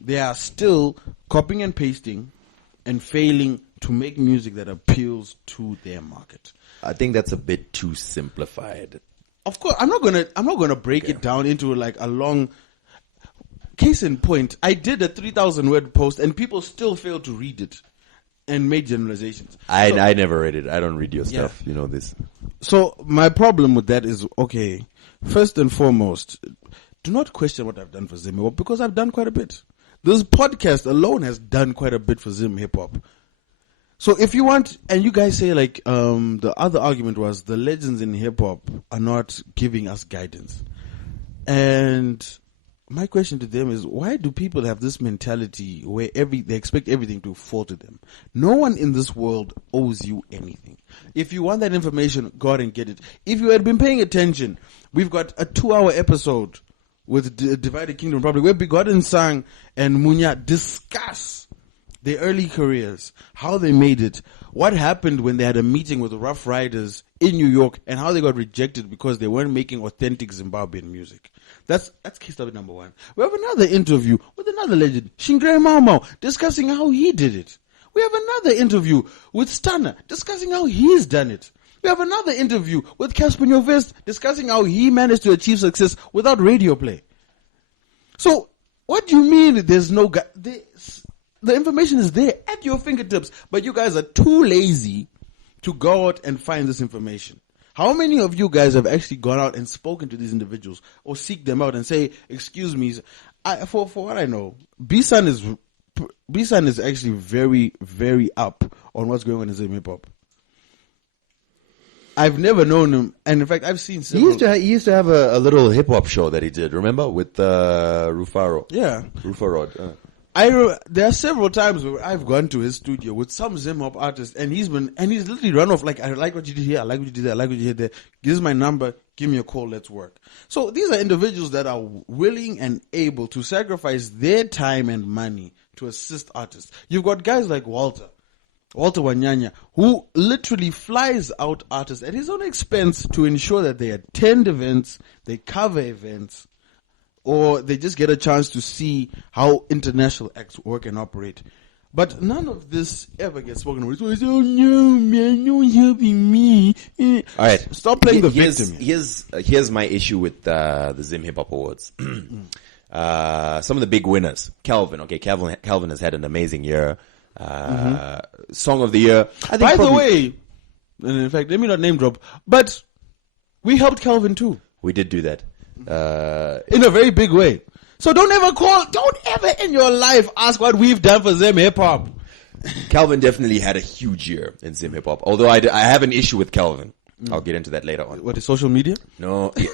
They are still copying and pasting and failing to make music that appeals to their market. I think that's a bit too simplified. Of course, I'm not gonna break it down into like a long. Case in point, I did a 3,000 word post and people still failed to read it and made generalizations. I never read it. I don't read your stuff. You know this. So my problem with that is, okay, first and foremost, do not question what I've done for Zim Hip Hop, because I've done quite a bit. This podcast alone has done quite a bit for Zim Hip Hop. So if you want, and you guys say like, the other argument was the legends in hip hop are not giving us guidance. And my question to them is, why do people have this mentality where they expect everything to fall to them? No one in this world owes you anything. If you want that information, go out and get it. If you had been paying attention, we've got a 2-hour episode with Divided Kingdom Republic where Bigotten Sang and Munya discuss their early careers, how they made it, what happened when they had a meeting with the Rough Riders in New York, and how they got rejected because they weren't making authentic Zimbabwean music. That's case study number 1. We have another interview with another legend, Shingre Mau, discussing how he did it. We have another interview with Stunner, discussing how he's done it. We have another interview with Casper Nyovest, discussing how he managed to achieve success without radio play. So, what do you mean there's no the information is there at your fingertips, but you guys are too lazy to go out and find this information. How many of you guys have actually gone out and spoken to these individuals or seek them out and say, excuse me, for what I know, B-San is actually very, very up on what's going on in Zim Hip Hop. I've never known him, and in fact, I've seen several. He used to have a little hip hop show that he did. Remember, with Rufaro? Yeah, Rufarod. There are several times where I've gone to his studio with some Zim Hop artist, and he's literally run off like, I like what you did here, I like what you did there, I like what you did there. This is my number, give me a call, let's work. So these are individuals that are willing and able to sacrifice their time and money to assist artists. You've got guys like Walter Wanyanya, who literally flies out artists at his own expense to ensure that they attend events, they cover events, or they just get a chance to see how international acts work and operate. But none of this ever gets spoken about. So it's, oh no, man, no one's helping me. All right. Stop playing the victim. Here's my issue with the Zim Hip Hop Awards. Some of the big winners. Calvin. Okay, Calvin has had an amazing year. Song of the year. By the way, and in fact, let me not name drop, but we helped Calvin too. We did do that. In a very big way. So don't ever in your life ask what we've done for Zim Hip Hop. Calvin definitely had a huge year in Zim Hip Hop. Although I have an issue with Calvin. I'll get into that later on. What is social media? No. Yeah.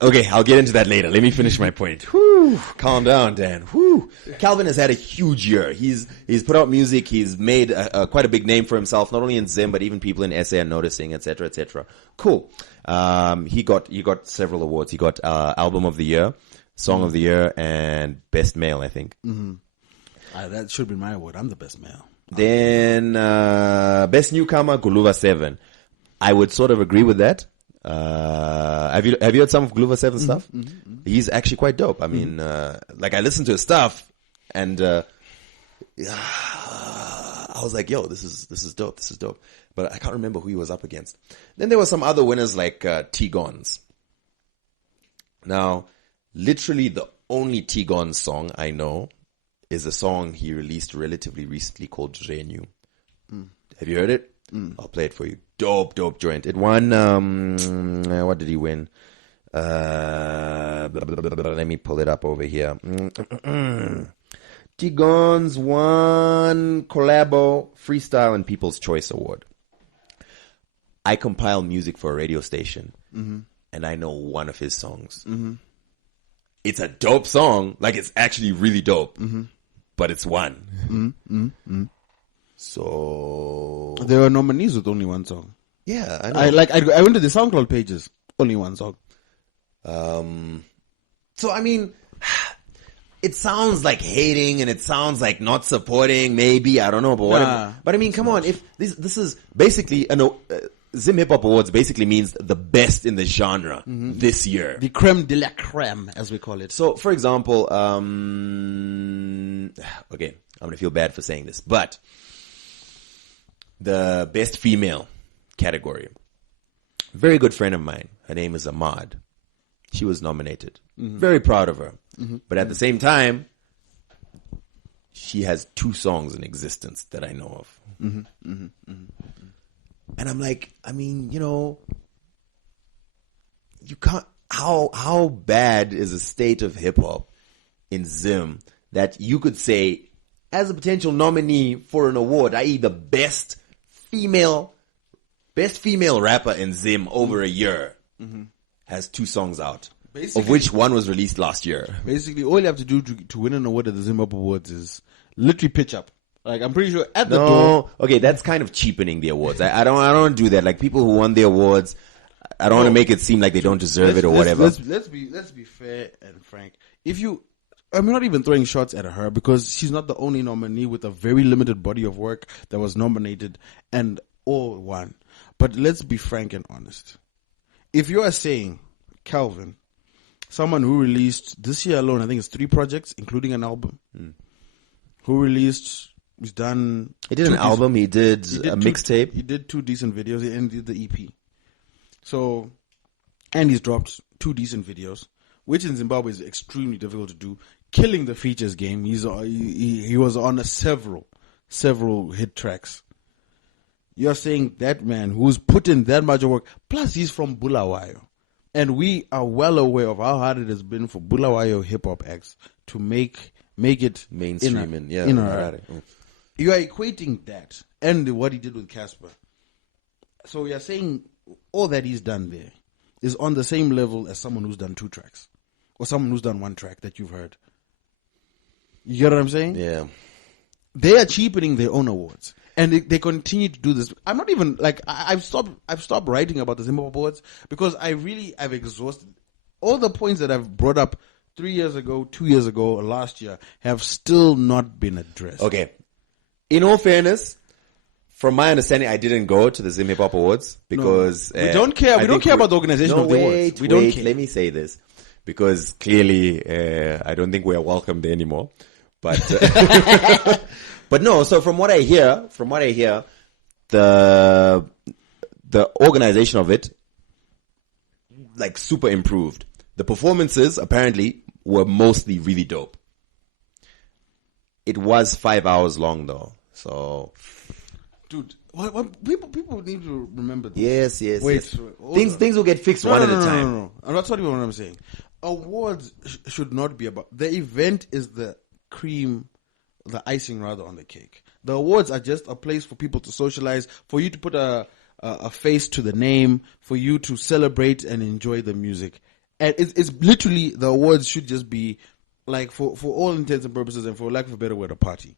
Okay, I'll get into that later. Let me finish my point. Whew, calm down, Dan. Whew. Calvin has had a huge year. He's put out music. He's made quite a big name for himself, not only in Zim, but even people in SA are noticing, etc., etc. Cool. He got several awards. He got Album of the Year, Song of the Year, and Best Male, I think. That should be my award. I'm the best male. Then Best Newcomer, Guluva 7. I would sort of agree with that. Have you heard some of Guluva 7 stuff? He's actually quite dope. I mean, like I listened to his stuff and, I I was like, yo, this is dope. This is dope. But I can't remember who he was up against. Then there were some other winners like T-Gonz. Now, literally the only T-Gonz song I know is a song he released relatively recently called Renew. Have you heard it? I'll play it for you. Dope joint. It won, what did he win? Let me pull it up over here. T-Gonz won Collabo, Freestyle, and People's Choice Award. I compile music for a radio station, and I know one of his songs. It's a dope song. Like, it's actually really dope, but it's one. So there were nominees with only one song. Yeah, I know. I went to the SoundCloud pages, only one song. So I mean, it sounds like hating and it sounds like not supporting. Maybe, I don't know, but whatever. But I mean, come on. If this is basically Zim Hip Hop Awards basically means the best in the genre this year. The creme de la creme, as we call it. So, for example, okay, I'm gonna feel bad for saying this, but the best female category, very good friend of mine. Her name is Ahmad. She was nominated. Very proud of her. But at the same time, she has 2 songs in existence that I know of. And I'm like, I mean, you can't, how bad is the state of hip hop in Zim that you could say, as a potential nominee for an award, i.e. the best female rapper in Zim over a year, has 2 songs out, of which one was released last year. Basically, all you have to do to win an award at the Zim Hip Hop Awards is literally pitch up. Like, I'm pretty sure at the door. Okay, that's kind of cheapening the awards. I don't do that. Like, people who won the awards, I don't want to make it seem like they don't deserve it or whatever. Let's be fair and frank. I'm not even throwing shots at her because she's not the only nominee with a very limited body of work that was nominated and all won. But let's be frank and honest. If you are saying, Calvin, someone who released this year alone, I think it's 3 projects, including an album, he's done... He did an album, he did a mixtape. He did 2 decent videos, and did the EP. So, and he's dropped 2 decent videos, which in Zimbabwe is extremely difficult to do. Killing the features game. He was on several hit tracks. You're saying that man who's put in that much work, plus he's from Bulawayo. And we are well aware of how hard it has been for Bulawayo hip-hop acts to make it mainstream. You are equating that and what he did with Casper. So you're saying all that he's done there is on the same level as someone who's done 2 tracks. Or someone who's done 1 track that you've heard. You get what I'm saying? Yeah. They are cheapening their own awards. And they continue to do this. I'm not even, like, I've stopped writing about the Zim Hip Hop Awards because I've exhausted all the points that I've brought up 3 years ago, 2 years ago, or last year have still not been addressed. Okay. In all fairness, from my understanding, I didn't go to the Zim Hip Hop Awards because... we don't care. We don't care about the organization of the awards. We don't care. Let me say this. Because clearly, I don't think we are welcomed anymore. But... But no, so from what I hear, the organization of it, like, super improved. The performances apparently were mostly really dope. It was 5 hours long though, so. Dude, what people need to remember this. Yes. Wait, things will get fixed one at a time. No. That's not even what I'm saying. Awards should not be about, the event is the cream, the icing rather on the cake. The awards are just a place for people to socialize, for you to put a face to the name, for you to celebrate and enjoy the music. And it's literally, the awards should just be like, for all intents and purposes, and for lack of a better word, a party.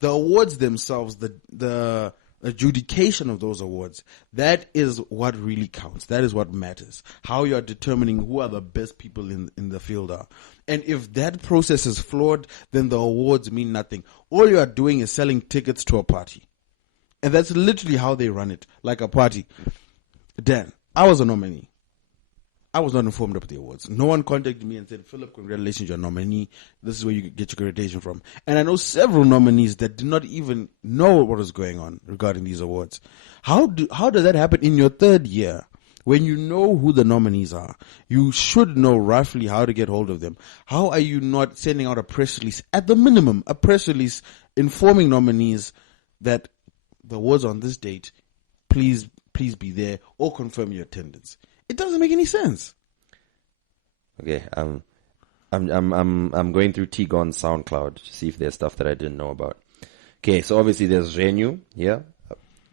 The awards themselves, the adjudication of those awards, that is what really counts. That is what matters. How you are determining who are the best people in the field are. And if that process is flawed, then the awards mean nothing. All you are doing is selling tickets to a party. And that's literally how they run it, like a party. Dan, I was a nominee. I was not informed about the awards. No one contacted me and said, Philip, congratulations, you're a nominee. This is where you get your accreditation from. And I know several nominees that did not even know what was going on regarding these awards. How does that happen in your third year? When you know who the nominees are, you should know roughly how to get hold of them. How are you not sending out a press release, at the minimum, a press release informing nominees that the awards on this date, please be there, or confirm your attendance? It doesn't make any sense. Okay, I'm going through T-Gon's SoundCloud to see if there's stuff that I didn't know about. Okay, so obviously there's Renyu, yeah,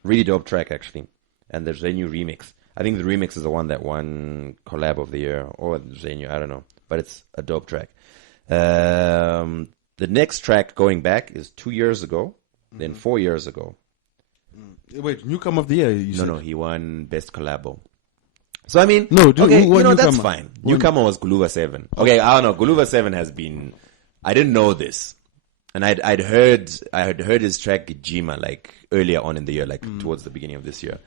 really dope track actually, and there's Renyu remix. I think the remix is the one that won collab of the year, or Renyu, I don't know, but it's a dope track. The next track going back is 2 years ago, then 4 years ago. Wait, newcomer of the year? No, he won best collabo. So I mean, no, okay, who won that's newcomer? fine. Newcomer was Guluva 7. Okay, I don't know. Guluva 7 has been. I didn't know this, and I had heard his track Jima like earlier on in the year, like towards the beginning of this year.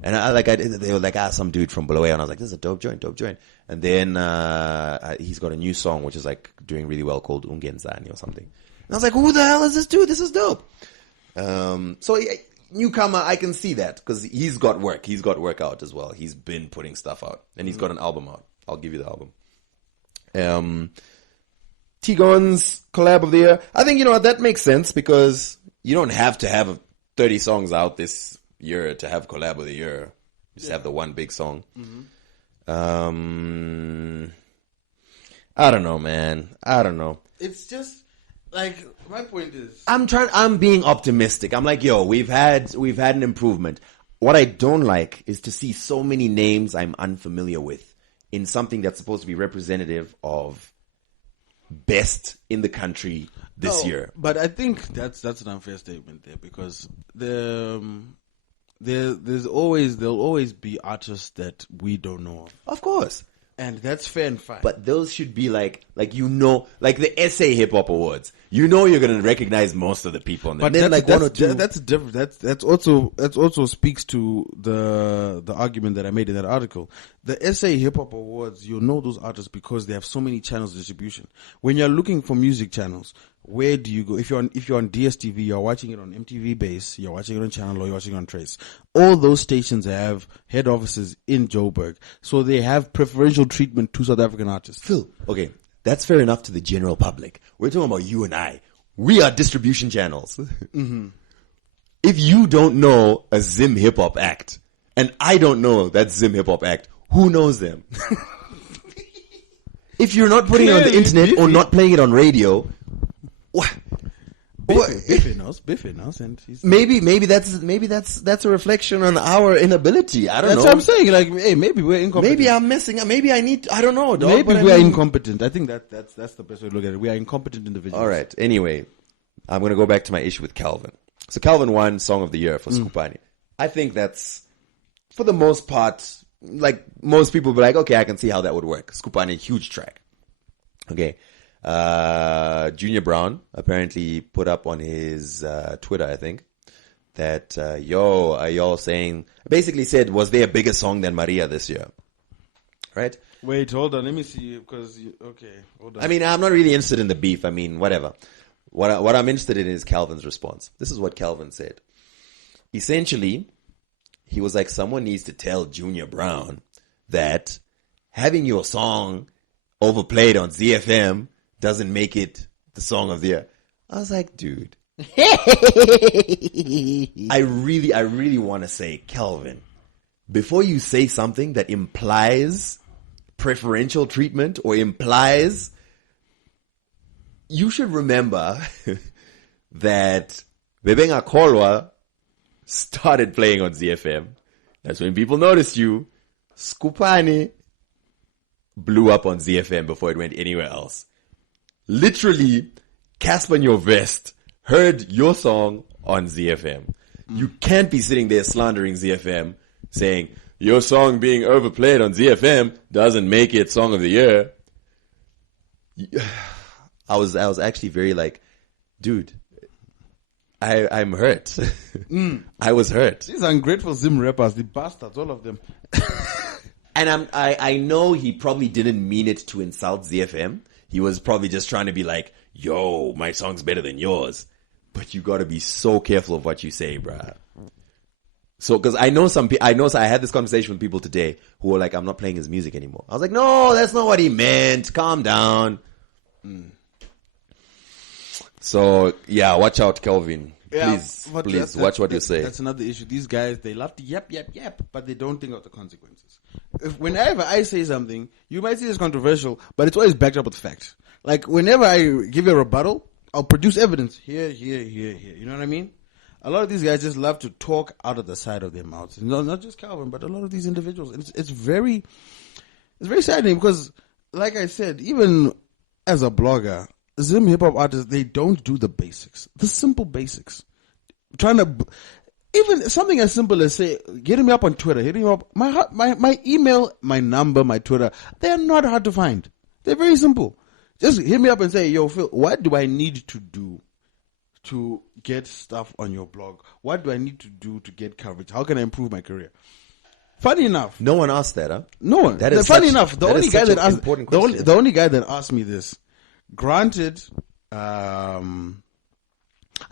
And they were like, some dude from Bulawayo, and I was like, this is a dope joint. And then he's got a new song which is like doing really well called Ungenzani or something. And I was like, who the hell is this dude? This is dope. So newcomer, I can see that because he's got work. He's got work out as well. He's been putting stuff out, and he's got an album out. I'll give you the album. T-Gon's collab of the year. I think, you know what, that makes sense because you don't have to have 30 songs out this year to have collab of the year. Just have the one big song. I don't know, man. I don't know. It's just like, my point is, I'm being optimistic. I'm like, yo, we've had an improvement. What I don't like is to see so many names I'm unfamiliar with in something that's supposed to be representative of best in the country this year. But I think that's an unfair statement there, because there'll always be artists that we don't know of. Of course. And that's fair and fine. But those should be like the SA Hip Hop Awards. You know you're gonna recognize most of the people on there. But then that's, like one or two. that's different. That's also speaks to the argument that I made in that article. The SA Hip Hop Awards, you know those artists because they have so many channels of distribution. When you're looking for music channels, where do you go? If you're on DSTV, you're watching it on MTV Base, you're watching it on Channel, or you're watching it on Trace. All those stations have head offices in Joburg, so they have preferential treatment to South African artists. Phil, okay, that's fair enough to the general public. We're talking about you and I. We are distribution channels. If you don't know a Zim Hip Hop act, and I don't know that Zim Hip Hop act, who knows them? If you're not putting it on the internet or not playing it on radio, what? Biffy knows, and he's Maybe that's a reflection on our inability. I don't know. That's what I'm saying. Like, hey, maybe we're incompetent. Maybe I'm missing. Maybe I don't know. Dog, maybe but we I are mean- incompetent. I think that's the best way to look at it. We are incompetent individuals. All right. Anyway, I'm going to go back to my issue with Calvin. So Calvin won Song of the Year for Skupani. I think that's, for the most part, like most people be like, okay, I can see how that would work. Skupani, huge track. Okay. Junior Brown apparently put up on his Twitter, I think, that y'all saying, basically said, was there a bigger song than Maria this year? Right? Wait, hold on. Let me see, because okay, hold on. I mean, I'm not really interested in the beef. I mean, whatever. What I'm interested in is Calvin's response. This is what Calvin said. Essentially, he was like, someone needs to tell Junior Brown that having your song overplayed on ZFM doesn't make it the song of the year. I was like, dude. I really want to say, Calvin, before you say something that implies preferential treatment or implies, you should remember that Bebenga Kolwa started playing on ZFM. That's when people noticed you. Skupani blew up on ZFM before it went anywhere else. Literally, Casper in Your Vest heard your song on ZFM. You can't be sitting there slandering ZFM, saying, your song being overplayed on ZFM doesn't make it Song of the Year. I was actually very like, dude, I'm hurt. I was hurt. These ungrateful Zim rappers, the bastards, all of them. And I know he probably didn't mean it to insult ZFM. He was probably just trying to be like, yo, my song's better than yours. But you gotta be so careful of what you say, bruh. So, cause I know I had this conversation with people today who were like, I'm not playing his music anymore. I was like, no, that's not what he meant. Calm down. So, yeah, watch out, Kelvin. Please watch what you say. That's another issue. These guys, they love to yap, but they don't think of the consequences. Whenever I say something, you might see this controversial, but it's always backed up with facts. Like, whenever I give you a rebuttal, I'll produce evidence. Here. You know what I mean? A lot of these guys just love to talk out of the side of their mouths. No, not just Calvin, but a lot of these individuals. It's very saddening because, like I said, even as a blogger, Zim Hip Hop artists, they don't do the basics, the simple basics. Even something as simple as say, hitting me up on Twitter, hitting me up, my email, my number, my Twitter, they're not hard to find. They're very simple. Just hit me up and say, yo, Phil, what do I need to do to get stuff on your blog? What do I need to do to get coverage? How can I improve my career? Funny enough, no one asked that, huh? No one. That is funny enough. The only guy that asked the only guy that asked me this. Granted, I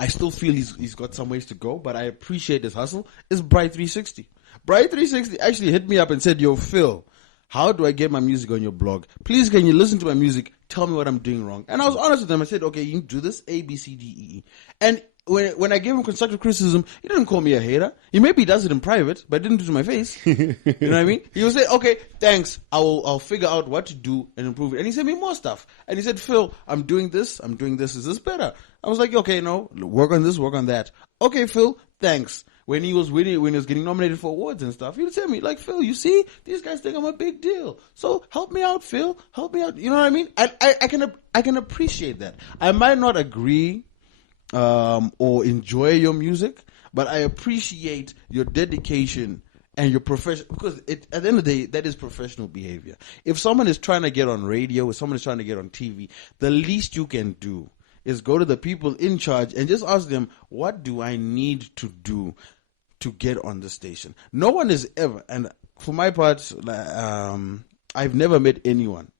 still feel he's got some ways to go, but I appreciate his hustle. Is Bright 360. Bright 360 actually hit me up and said, "Yo, Phil, how do I get my music on your blog? Please, can you listen to my music? Tell me what I'm doing wrong." And I was honest with them. I said, "Okay, you can do this A, B, C, D, E, E." And when I gave him constructive criticism, he didn't call me a hater. He maybe does it in private, but didn't do it to my face. You know what I mean? He would say, "Okay, thanks. I'll figure out what to do and improve it." And he sent me more stuff. And he said, "Phil, I'm doing this. Is this better?" I was like, "Okay, no, work on this, work on that." "Okay, Phil, thanks." When he was winning, when he was getting nominated for awards and stuff, he would tell me, like, "Phil, you see, these guys think I'm a big deal. So help me out, Phil. Help me out." You know what I mean? I can appreciate that. I might not agree or enjoy your music, but I appreciate your dedication and your profession, because at the end of the day, that is professional behavior. If someone is trying to get on radio, if someone is trying to get on TV, the least you can do is go to the people in charge and just ask them, what do I need to do to get on the station? No one is ever, and for my part, I've never met anyone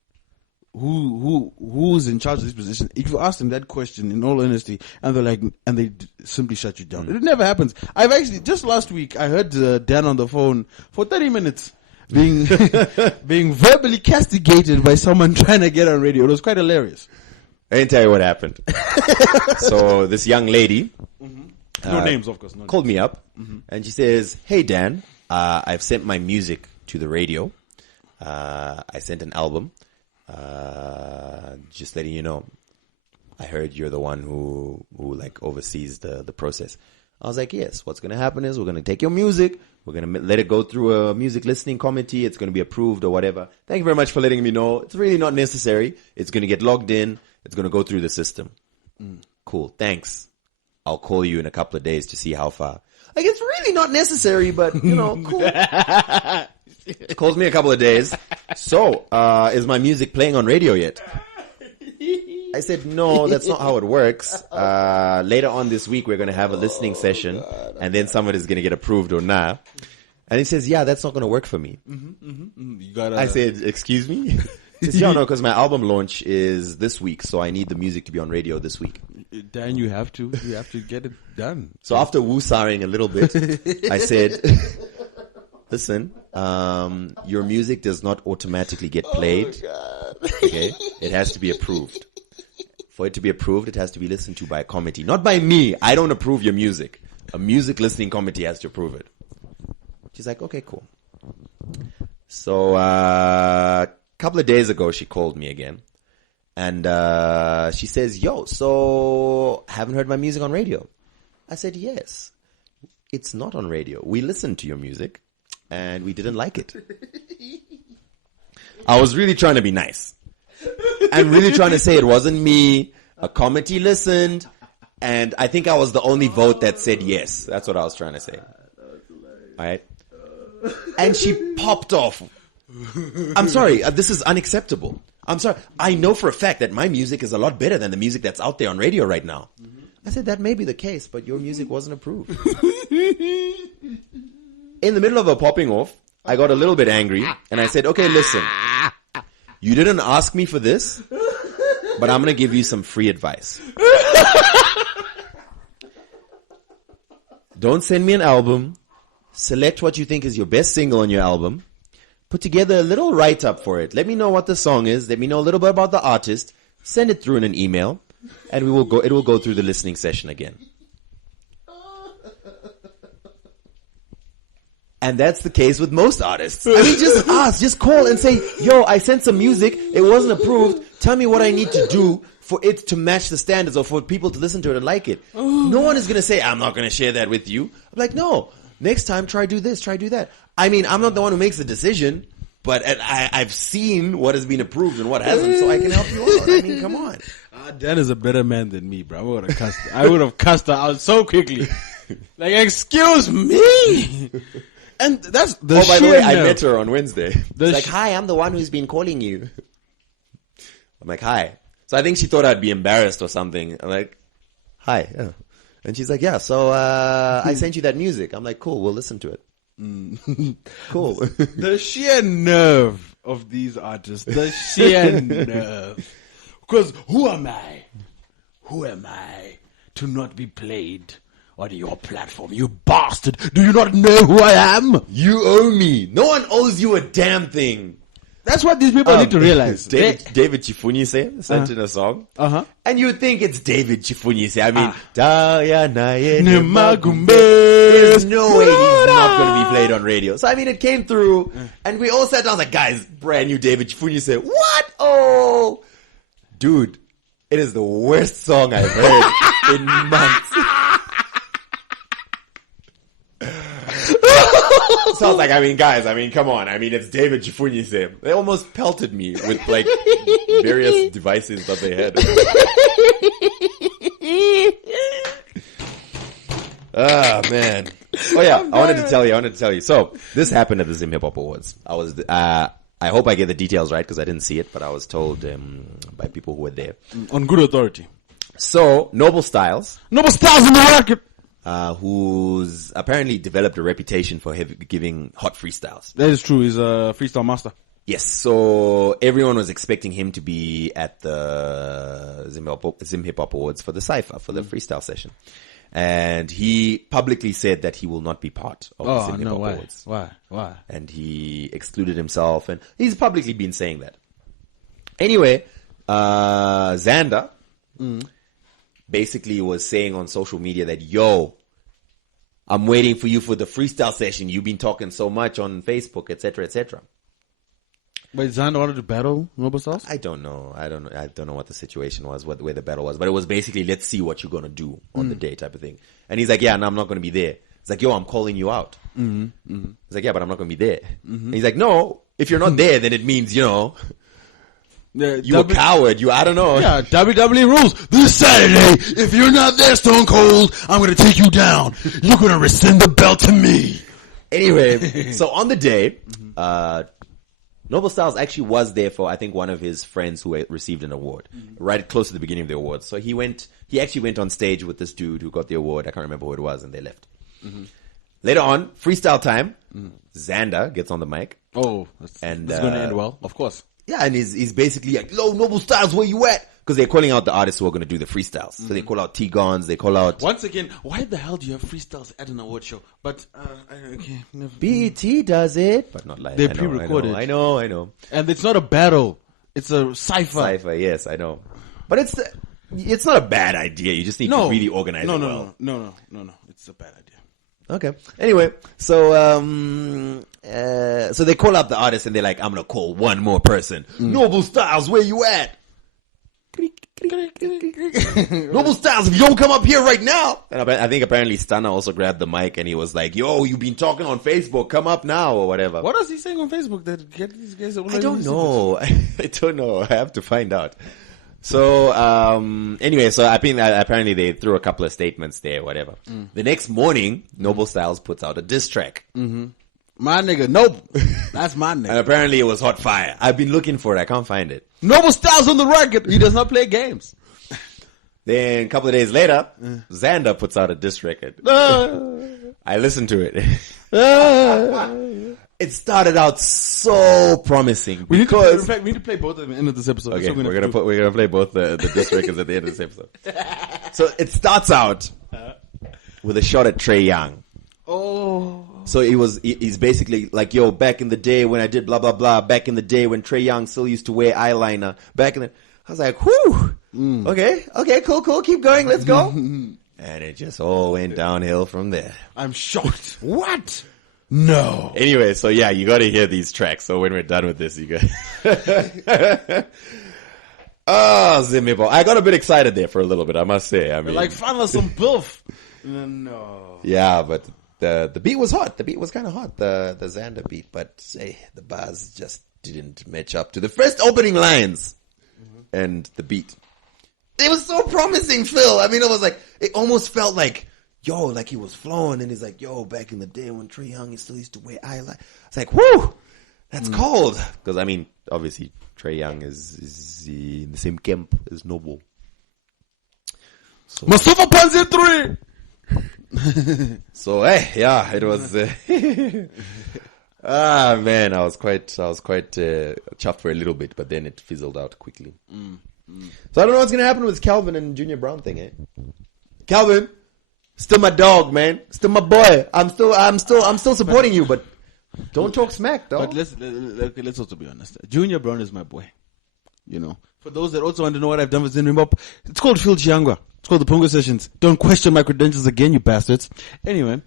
who's in charge of this position. If you ask them that question in all honesty, and they simply shut you down. It never happens. I've actually, just last week, I heard Dan on the phone for 30 minutes being being verbally castigated by someone trying to get on radio. It was quite hilarious. I didn't tell you what happened. So this young lady, No names, of course. called me up, and she says, "Hey Dan, I've sent my music to the radio. I sent an album. Just letting you know. I heard you're the one who like oversees the process." I was like, "Yes. What's going to happen is we're going to take your music. We're going to let it go through a music listening committee. It's going to be approved or whatever. Thank you very much for letting me know. It's really not necessary. It's going to get logged in. It's going to go through the system." Cool. Thanks. I'll call you in a couple of days to see how far. Like, it's really not necessary, but cool. Calls me a couple of days. "So, is my music playing on radio yet?" I said, "No, that's not how it works. Later on this week, we're going to have a listening session, and then someone is going to get approved or not." And he says, "Yeah, that's not going to work for me." You gotta. I said, "Excuse me?" He says, "Yeah, no, because my album launch is this week, so I need the music to be on radio this week." Dan, you have to get it done. So after woo-sawing a little bit, I said, "Listen, your music does not automatically get played. Okay, it has to be approved. For it to be approved, it has to be listened to by a committee, not by me. I don't approve your music. A music listening committee has to approve it." She's like, "Okay, cool." So a couple of days ago, she called me again, and she says, "Yo, so haven't heard my music on radio?" I said, "Yes, it's not on radio. We listened to your music, and we didn't like it." I was really trying to be nice. I'm really trying to say it wasn't me. A committee listened, and I think I was the only vote that said yes. That's what I was trying to say. All right? And she popped off. "I'm sorry, this is unacceptable. I'm sorry. I know for a fact that my music is a lot better than the music that's out there on radio right now." I said, "That may be the case, but your music wasn't approved." In the middle of her popping off, I got a little bit angry and I said, okay, listen, you didn't ask me for this, but I'm going to give you some free advice. Don't send me an album. Select what you think is your best single on your album. Put together a little write-up for it. Let me know what the song is. Let me know a little bit about the artist. Send it through in an email, and it will go through the listening session again. And that's the case with most artists. I mean, just ask, just call and say, yo, I sent some music. It wasn't approved. Tell me what I need to do for it to match the standards or for people to listen to it and like it. No one is going to say, I'm not going to share that with you. I'm like, no, next time try do this, try do that. I mean, I'm not the one who makes the decision, but I've seen what has been approved and what hasn't, so I can help you out. I mean, come on. Dan is a better man than me, bro. I would have cussed her out so quickly. Like, excuse me. And that's the by the way, I met her on Wednesday. She's like, sh- hi, I'm the one who's been calling you. I'm like, hi. So I think she thought I'd be embarrassed or something. I'm like, hi. Yeah. And she's like, yeah, so I sent you that music. I'm like, cool, we'll listen to it. Cool. The sheer nerve of these artists. The sheer nerve. Because who am I? Who am I to not be played on your platform, you bastard? Do you not know who I am? You owe me. No one owes you a damn thing. That's what these people need to realize. David Chifunyise sent in a song. And you would think it's David Chifunyise. I mean, there's no way he's not going to be played on radio. So, I mean, it came through, and we all sat down like, guys, brand new David Chifunyise. What? Oh. Dude, it is the worst song I've heard in months. So I was like, I mean, guys, I mean, come on. I mean, it's David Chifunyise. They almost pelted me with, like, various devices that they had. Ah, man. Oh, yeah. I wanted to tell you. So, this happened at the Zim Hip Hop Awards. I hope I get the details right because I didn't see it, but I was told by people who were there. On good authority. So, Noble Styles in the record. Who's apparently developed a reputation for giving hot freestyles. That is true. He's a freestyle master. Yes. So everyone was expecting him to be at the Zim Hip Hop Awards for the cypher, for the freestyle session. And he publicly said that he will not be part of the Zim Hip Hop Awards. Why? And he excluded himself, and he's publicly been saying that. Anyway, Xander basically was saying on social media that, yo, I'm waiting for you for the freestyle session. You've been talking so much on Facebook, etc., etc. Wait, Xander wanted to battle Noble Styles? I don't know. I don't know what the situation was, where the battle was. But it was basically, let's see what you're going to do on the day type of thing. And he's like, yeah, no, I'm not going to be there. It's like, yo, I'm calling you out. He's like, yeah, but I'm not going to be there. And he's like, no, if you're not there, then it means, you know, you're a coward. I don't know. Yeah, WWE rules. This Saturday, if you're not there, Stone Cold, I'm going to take you down. You're going to rescind the belt to me. Anyway, so on the day, Noble Styles actually was there for, I think, one of his friends who received an award, right close to the beginning of the awards. So he actually went on stage with this dude who got the award. I can't remember who it was, and they left. Later on, freestyle time, Xander gets on the mic. Oh, this is going to end well, of course. Yeah, and he's basically like, yo, Noble Styles, where you at? Because they're calling out the artists who are going to do the freestyles. So they call out T-Gons, they call out... Once again, why the hell do you have freestyles at an award show? But, okay. Never. BET does it, but not live. They're pre-recorded. I know. And it's not a battle. It's a cypher. Cypher, yes, I know. But it's not a bad idea. You just need to really organize it well. No. It's a bad idea. Okay. Anyway, so so they call out the artist and they're like, I'm gonna call one more person. Noble Styles, where you at? Noble Styles, if you don't come up here right now. And I think apparently Stunner also grabbed the mic and he was like, yo, you've been talking on Facebook, come up now or whatever. What is he saying on Facebook that get these guys? I don't know. I don't know. I have to find out. So, anyway, so I think apparently they threw a couple of statements there, whatever. The next morning, Noble Styles puts out a diss track. My nigga, Noble. That's my nigga. And apparently it was hot fire. I've been looking for it. I can't find it. Noble Styles on the record. He does not play games. Then a couple of days later, Xander puts out a diss record. I listened to it. It started out so promising. We need because, in fact, we need to play both at the end of this episode. okay, That's what we're gonna play both the diss records at the end of this episode. So it starts out with a shot at Trey Young. Oh. So he's basically like, yo, back in the day when I did blah, blah, blah, back in the day when Trey Young still used to wear eyeliner, I was like, whew, okay, cool, keep going, let's go. And it just all went downhill from there. I'm shocked. What? No. Anyway, so yeah, you gotta hear these tracks. So when we're done with this, you guys. Oh, Zim Hip Hop. I got a bit excited there for a little bit, I must say. I mean, Like, find us some bilf. No. yeah, but the beat was hot. The beat was kind of hot, the Xander beat. But hey, the bars just didn't match up to the first opening lines and the beat. It was so promising, Phil. I mean, it was like, it almost felt like, yo, like he was flowing, and he's like, yo, back in the day when Trey Young he still used to wear eyeliner. It's like, whoo, that's cold. Because I mean, obviously Trey Young is in the same camp as Noble. So, Mustafa Panzi 3! so hey, yeah, it was. Man, I was quite chuffed for a little bit, but then it fizzled out quickly. So I don't know what's gonna happen with Calvin and Junior Brown thing, eh? Calvin, still my dog, man. Still my boy. I'm still supporting you, but don't talk smack, dog. But let's also be honest. Junior Brown is my boy. You know. For those that also want to know what I've done with Zim Hip Hop, it's called Phil Chiangwa. It's called the Pungo Sessions. Don't question my credentials again, you bastards. Anyway.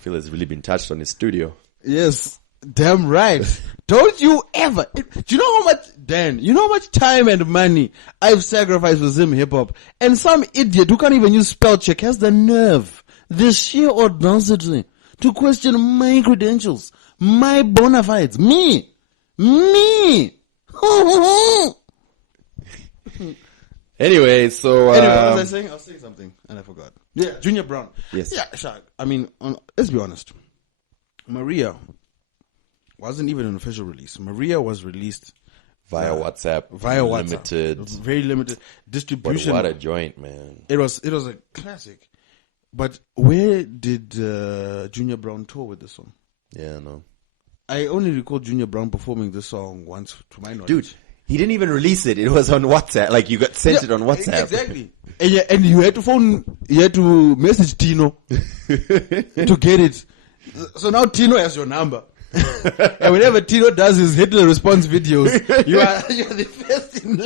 Phil has really been touched on his studio. Yes. Damn right. Don't you ever. Do you know how much, Dan, you know how much time and money I've sacrificed for Zim Hip Hop? And some idiot who can't even use spell check has the nerve, the sheer audacity to question my credentials, my bona fides. Me. Anyway, so Anyway, what was I saying? I was saying something and I forgot. Yeah, Junior Brown. Yes. Yeah, Shaq. I mean, let's be honest. Maria wasn't even an official release. Maria was released via WhatsApp, limited, very limited distribution. But what a joint, man! It was a classic. But where did Junior Brown tour with this song? Yeah, no. I only recall Junior Brown performing this song once, to my knowledge. Dude, he didn't even release it. It was on WhatsApp. Like, you got sent it on WhatsApp. Exactly. And you had to message Tino to get it. So now Tino has your number. And whenever Tino does his Hitler response videos, you're the first in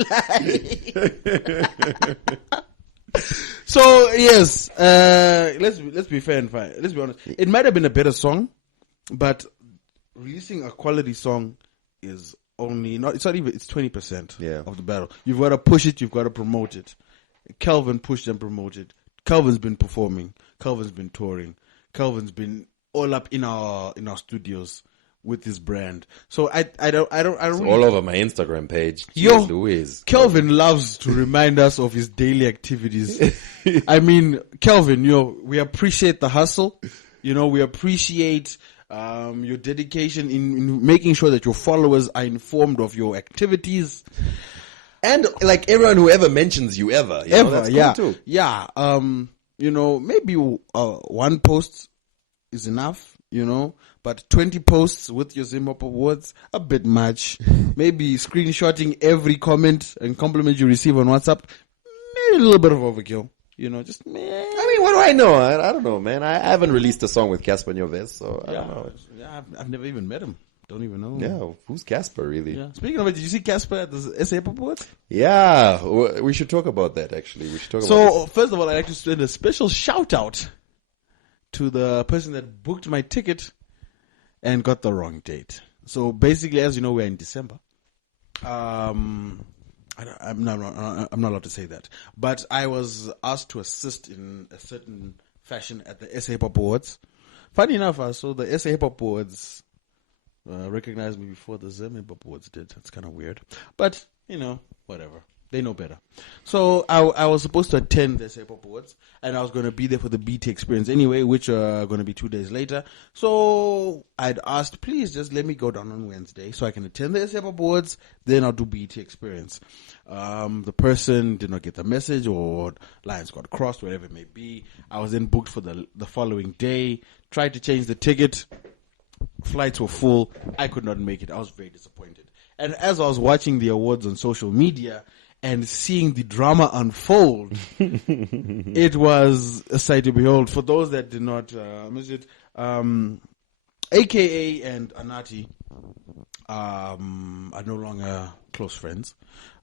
line. So yes, let's be fair and fine. Let's be honest. It might have been a better song, but releasing a quality song is it's 20% of the battle. You've got to push it, you've got to promote it. Calvin pushed and promoted. Calvin's been performing. Calvin's been touring. Calvin's been all up in our studios with his brand. So I don't really, all over my Instagram page. Yo, Louise. Kelvin loves to remind us of his daily activities. I mean, Kelvin, we appreciate the hustle. We appreciate your dedication in making sure that your followers are informed of your activities. And like everyone who ever mentions you ever. That's yeah. cool too. Yeah. Maybe one post is enough, but 20 posts with your Zim Hip Hop Awards, a bit much. Maybe screenshotting every comment and compliment you receive on WhatsApp, maybe a little bit of overkill. Just man. I mean, what do I know? I don't know, man. I haven't released a song with Casper Nyoves, so I don't know. Yeah, I've never even met him. Don't even know. Yeah, who's Casper really? Yeah. Speaking of it, did you see Casper at the SA Hip Hop Awards? Yeah, we should talk about that actually. We should talk about So, first of all, I'd like to send a special shout out to the person that booked my ticket and got the wrong date. So basically, as you know, we're in December. I'm not allowed to say that, but I was asked to assist in a certain fashion at the SA Hip Hop Awards. Funny enough, I saw the SA Hip Hop Awards recognized me before the Zim Hip Hop Awards did. That's kind of weird, but whatever. They know better. So I was supposed to attend the Hip Hop Awards, and I was going to be there for the BT experience anyway, which are going to be 2 days later. So I'd asked, please just let me go down on Wednesday so I can attend the Hip Hop Awards, then I'll do BT experience. The person did not get the message, or lines got crossed, whatever it may be. I was then booked for the following day, tried to change the ticket. Flights were full. I could not make it. I was very disappointed. And as I was watching the awards on social media and seeing the drama unfold, it was a sight to behold. For those that did not miss it, AKA and Anati are no longer close friends.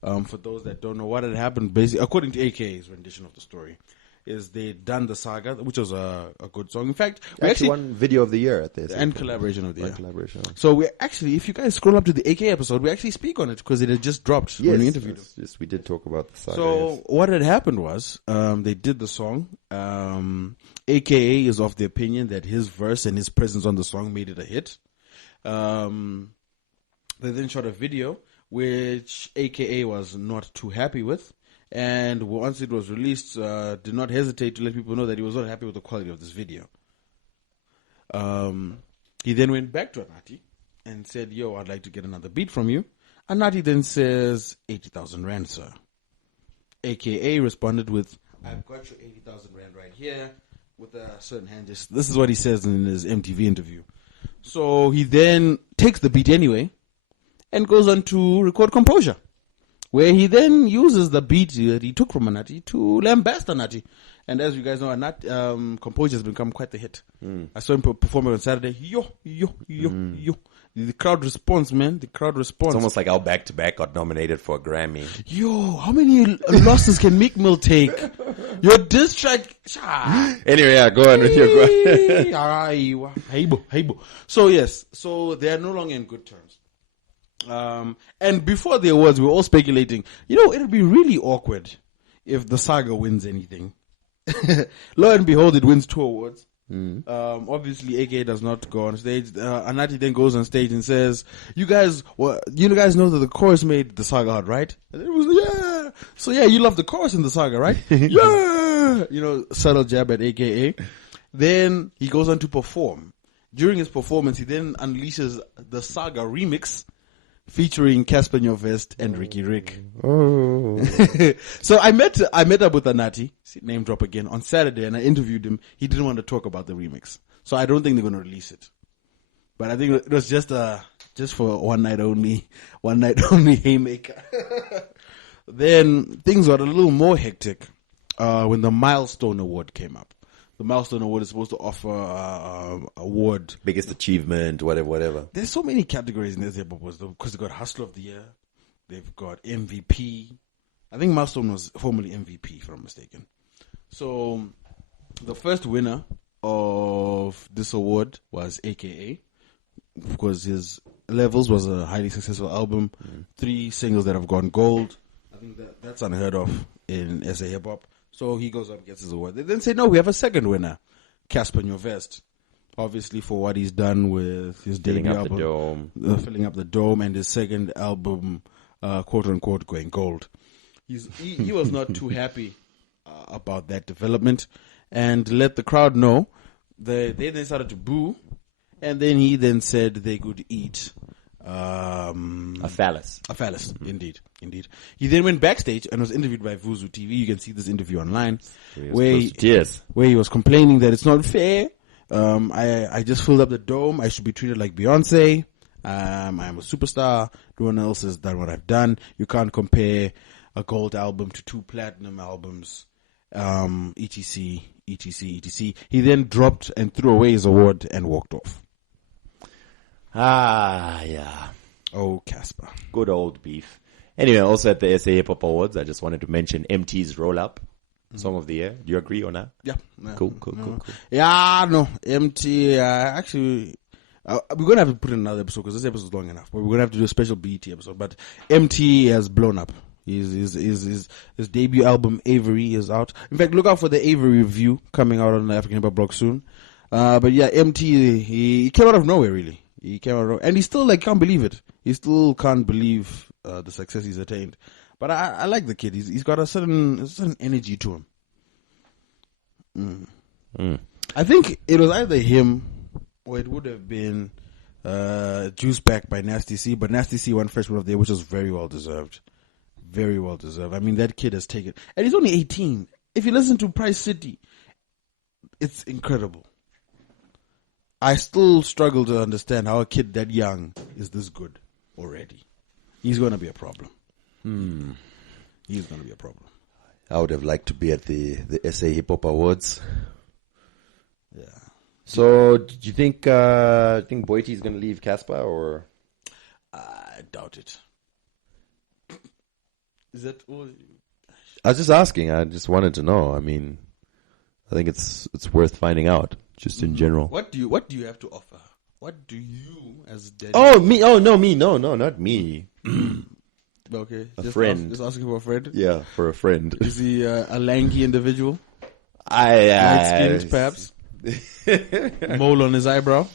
For those that don't know what had happened, basically, according to AKA's rendition of the story, is they done the saga, which was a good song. In fact, we actually won video of the year at this. and collaboration of the year. Collaboration. So we actually, if you guys scroll up to the AK episode, we actually speak on it because it had just dropped when we interviewed him. Yes, we did talk about the saga. So what had happened was they did the song. AKA is of the opinion that his verse and his presence on the song made it a hit. They then shot a video which AKA was not too happy with. And once it was released, did not hesitate to let people know that he was not happy with the quality of this video. He then went back to Anati and said, "Yo, I'd like to get another beat from you." Anati then says, 80,000 rand, sir. AKA responded with, "I've got your 80,000 rand right here," with a certain hand gesture. This is what he says in his MTV interview. So he then takes the beat anyway and goes on to record Composure, where he then uses the beat that he took from Anati to lambast Anati. And as you guys know, Composure has become quite the hit. I saw him perform it on Saturday. Yo. The crowd response, man. The crowd response. It's almost like our back-to-back got nominated for a Grammy. Yo, how many losses can Meek Mill take? Your diss track. Anyway, yeah, go on with your Hey, So yes, so they are no longer in good terms. And before the awards, we were all speculating, it'll be really awkward if the saga wins anything. Lo and behold, it wins 2 awards. Obviously, AK does not go on stage. Anati then goes on stage and says, you guys know that the chorus made the saga hard, right? And it was, yeah. So yeah, you love the chorus in the saga, right? Yeah. Subtle jab at AKA. Then he goes on to perform. During his performance, he then unleashes the saga remix, featuring Casper Nyovest and Ricky Rick. Oh. So I met up with Anati, name drop again, on Saturday, and I interviewed him. He didn't want to talk about the remix, so I don't think they're going to release it. But I think it was just for one night only haymaker. Then things got a little more hectic when the Milestone Award came up. The Milestone Award is supposed to offer award. Biggest achievement, whatever. There's so many categories in this Hip Hop Awards, because they've got Hustler of the Year, they've got MVP. I think Milestone was formerly MVP, if I'm not mistaken. So the first winner of this award was AKA, because his Levels was a highly successful album, 3 singles that have gone gold. I think that's unheard of in SA Hip Hop. So he goes up and gets his award. They then say, no, we have a second winner, Casper Nyovest. Obviously for what he's done with his debut album. Filling up the dome, and his second album, quote unquote, going gold. He was not too happy about that development, and let the crowd know. They then started to boo, and then he then said they could eat a phallus. A phallus, indeed. He then went backstage and was interviewed by Vuzu TV. You can see this interview online, where he was complaining that it's not fair. I just filled up the dome. I should be treated like Beyonce. I'm a superstar. No one else has done what I've done. You can't compare a gold album to 2 platinum albums. etc. He then dropped and threw away his award and walked off. Yeah. Oh, Casper. Good old beef. Anyway, also at the SA Hip Hop Awards, I just wanted to mention MT's Roll Up, Song of the Year. Do you agree or not? Yeah. Cool. Yeah, no. MT, actually, we're going to have to put in another episode because this episode is long enough. But we're going to have to do a special BET episode. But MT has blown up. His debut album, Avery, is out. In fact, look out for the Avery review coming out on the African Hip Hop blog soon. But yeah, MT, he came out of nowhere, really. And he still can't believe it. He still can't believe the success he's attained. But I like the kid. He's got a certain energy to him. I think it was either him or it would have been Juice Back by Nasty C. But Nasty C won Freshman of the Year, which was very well deserved. Very well deserved. I mean, that kid has taken... And he's only 18. If you listen to Price City, it's incredible. I still struggle to understand how a kid that young is this good already. He's going to be a problem. He's going to be a problem. I would have liked to be at the SA Hip Hop Awards. Yeah. So, do you think Boiti is going to leave Casper, or? I doubt it. Is that all? I was just asking. I just wanted to know. I mean, I think it's worth finding out, just in general. What do you have to offer? What do you as daddy? Oh, me. Oh, no, me. No, not me. Okay. A friend. Just asking for a friend? Yeah, for a friend. Is he a lanky individual? Light-skinned, perhaps? Mole on his eyebrow?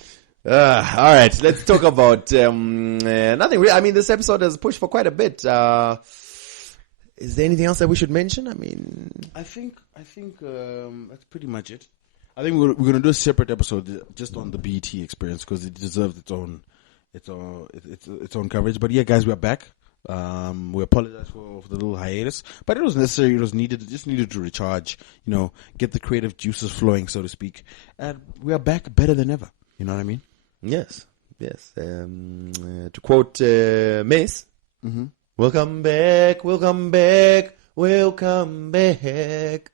All right, let's talk about nothing really. I mean, this episode has pushed for quite a bit. Is there anything else that we should mention? I mean, I think that's pretty much it. I think we're going to do a separate episode just on the BET experience because it deserves its own coverage. But yeah, guys, we're back. We apologize for the little hiatus, but it was necessary. It was needed. It just needed to recharge, get the creative juices flowing, so to speak. And we are back better than ever. You know what I mean? yes. To quote Mace, welcome back, welcome back, welcome back.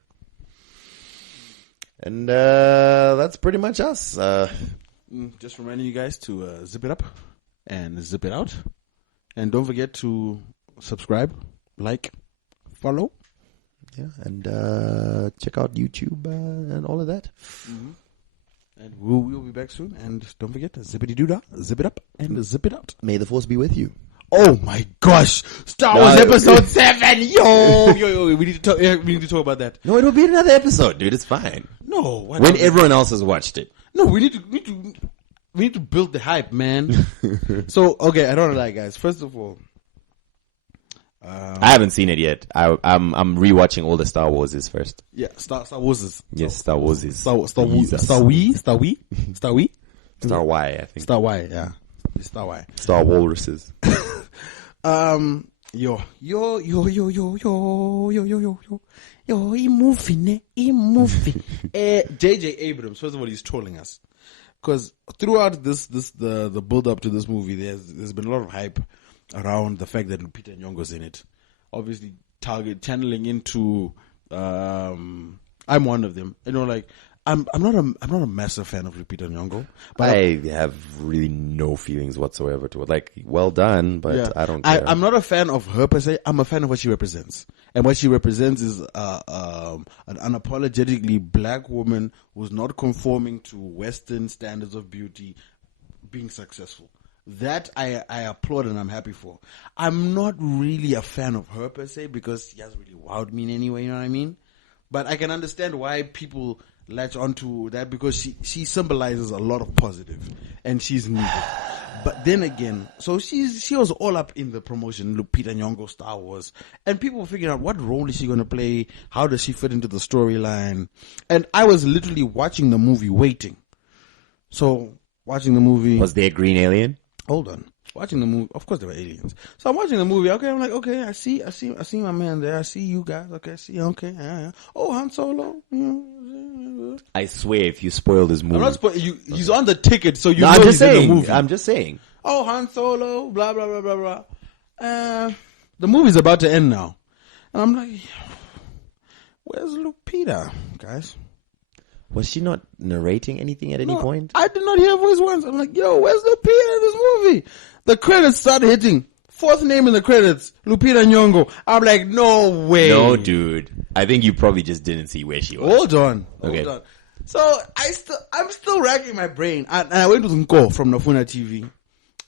And that's pretty much us. Just reminding you guys to zip it up and zip it out. And don't forget to subscribe, like, follow. Yeah, and check out YouTube and all of that. And we'll be back soon. And don't forget to zippity-doo-dah, zip it up, and zip it out. May the force be with you. Oh my gosh! Star Wars Episode 7! Yo! We need to talk about that. No, it'll be another episode, dude. It's fine. No, When everyone else has watched it. No, we need to build the hype, man. So, okay, I don't lie, guys. First of all, I haven't seen it yet. I'm rewatching all the Star Warses first. yeah, Star Warses. Yes, Star Warses. Star Y, I think. Star Y, yeah. Star Y. Star Walruses. Yo, movie. JJ Abrams, first of all, he's trolling us. Because throughout the build up to this movie, there's been a lot of hype around the fact that Lupita Nyong'o's in it. Obviously, channeling into, I'm one of them. I'm not a massive fan of Lupita Nyong'o, but I have really no feelings whatsoever to it. Like, well done, but yeah. I don't care. I'm not a fan of her per se. I'm a fan of what she represents. And what she represents is an unapologetically black woman who's not conforming to Western standards of beauty, being successful. That I applaud and I'm happy for. I'm not really a fan of her per se because she hasn't really wowed me in any way, you know what I mean? But I can understand why people latch onto that because she symbolizes a lot of positive and she's needed. But then again, so she was all up in the promotion, Lupita Nyong'o, Star Wars, and people were figuring out what role is she going to play, how does she fit into the storyline, and I was literally watching the movie waiting. So watching the movie, Was there a green alien? hold on. Watching the movie, of course there were aliens. So I'm watching the movie. Okay, I'm like, okay, I see my man there. I see you guys. Okay, I see. Okay, yeah. Oh, Han Solo. I swear, if you spoil this movie, I'm not spoiling you. He's on the ticket, so you No, know I'm just he's in the saying. movie. I'm just saying. Oh, Han Solo. Blah blah blah blah blah. The movie's about to end now, and I'm like, where's Lupita, guys? Was she not narrating anything at any No, point? I did not hear her voice once. I'm like, yo, where's Lupita in this movie? The credits started hitting. Fourth name in the credits, Lupita Nyong'o. I'm like, no way. No, dude. I think you probably just didn't see where she was. Hold on. Okay. Hold on. So I'm still racking my brain. And I went to Nko from Nafuna TV.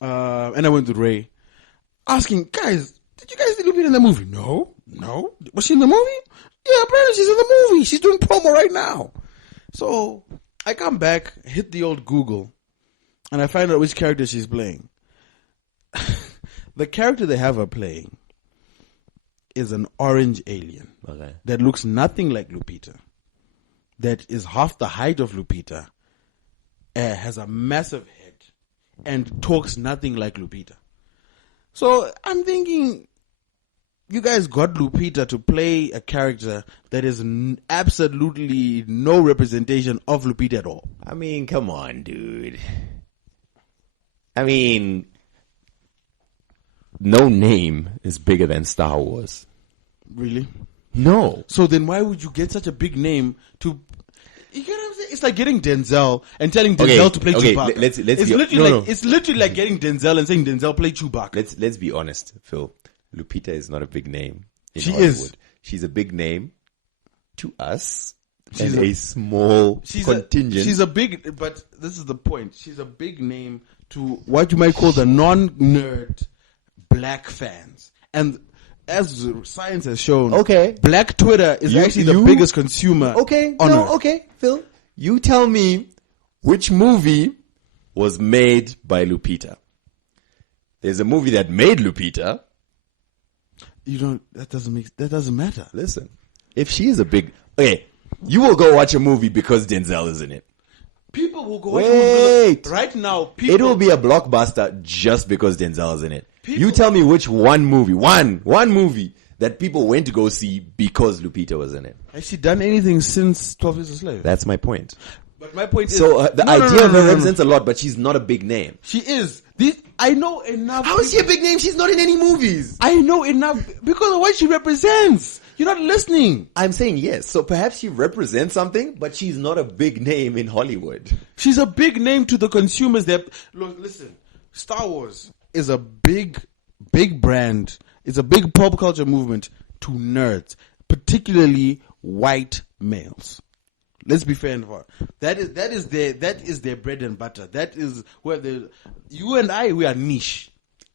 And I went to Ray. Asking, guys, did you guys see Lupita in the movie? No. Was she in the movie? Yeah, apparently she's in the movie. She's doing promo right now. So I come back, hit the old Google, and I find out which character she's playing. The character they have her playing is an orange alien that looks nothing like Lupita, that is half the height of Lupita, has a massive head, and talks nothing like Lupita. So I'm thinking, you guys got Lupita to play a character that is absolutely no representation of Lupita at all. I mean, come on, dude. I mean, no name is bigger than Star Wars. Really? No. So then why would you get such a big name to... You get what I'm saying? It's like getting Denzel and telling Denzel to play Chewbacca. It's literally like getting Denzel and saying Denzel play Chewbacca. Let's be honest, Phil. Lupita is not a big name in She Hollywood. is. She's a big name to us. She's a small contingent. She's a big, but this is the point. She's a big name to what you might call the non-nerd black fans. And as science has shown, black Twitter is actually the biggest consumer. Phil. You tell me which movie was made by Lupita. There's a movie that made Lupita. That doesn't matter. Listen, if she is a big, you will go watch a movie because Denzel is in it. People will go watch a movie. Right now, it will be a blockbuster just because Denzel is in it. You tell me which one movie that people went to go see because Lupita was in it. Has she done anything since 12 Years a Slave? That's my point. But my point is... So the idea of her represents a lot, but she's not a big name. She is. I know enough... How is she a big name? She's not in any movies. I know enough because of what she represents. You're not listening. I'm saying yes. So perhaps she represents something, but she's not a big name in Hollywood. She's a big name to the consumers. Look, listen, Star Wars is a big brand. It's a big pop culture movement to nerds, particularly white males. Let's be fair and fair. That is their bread and butter. That is where you and I, we are niche.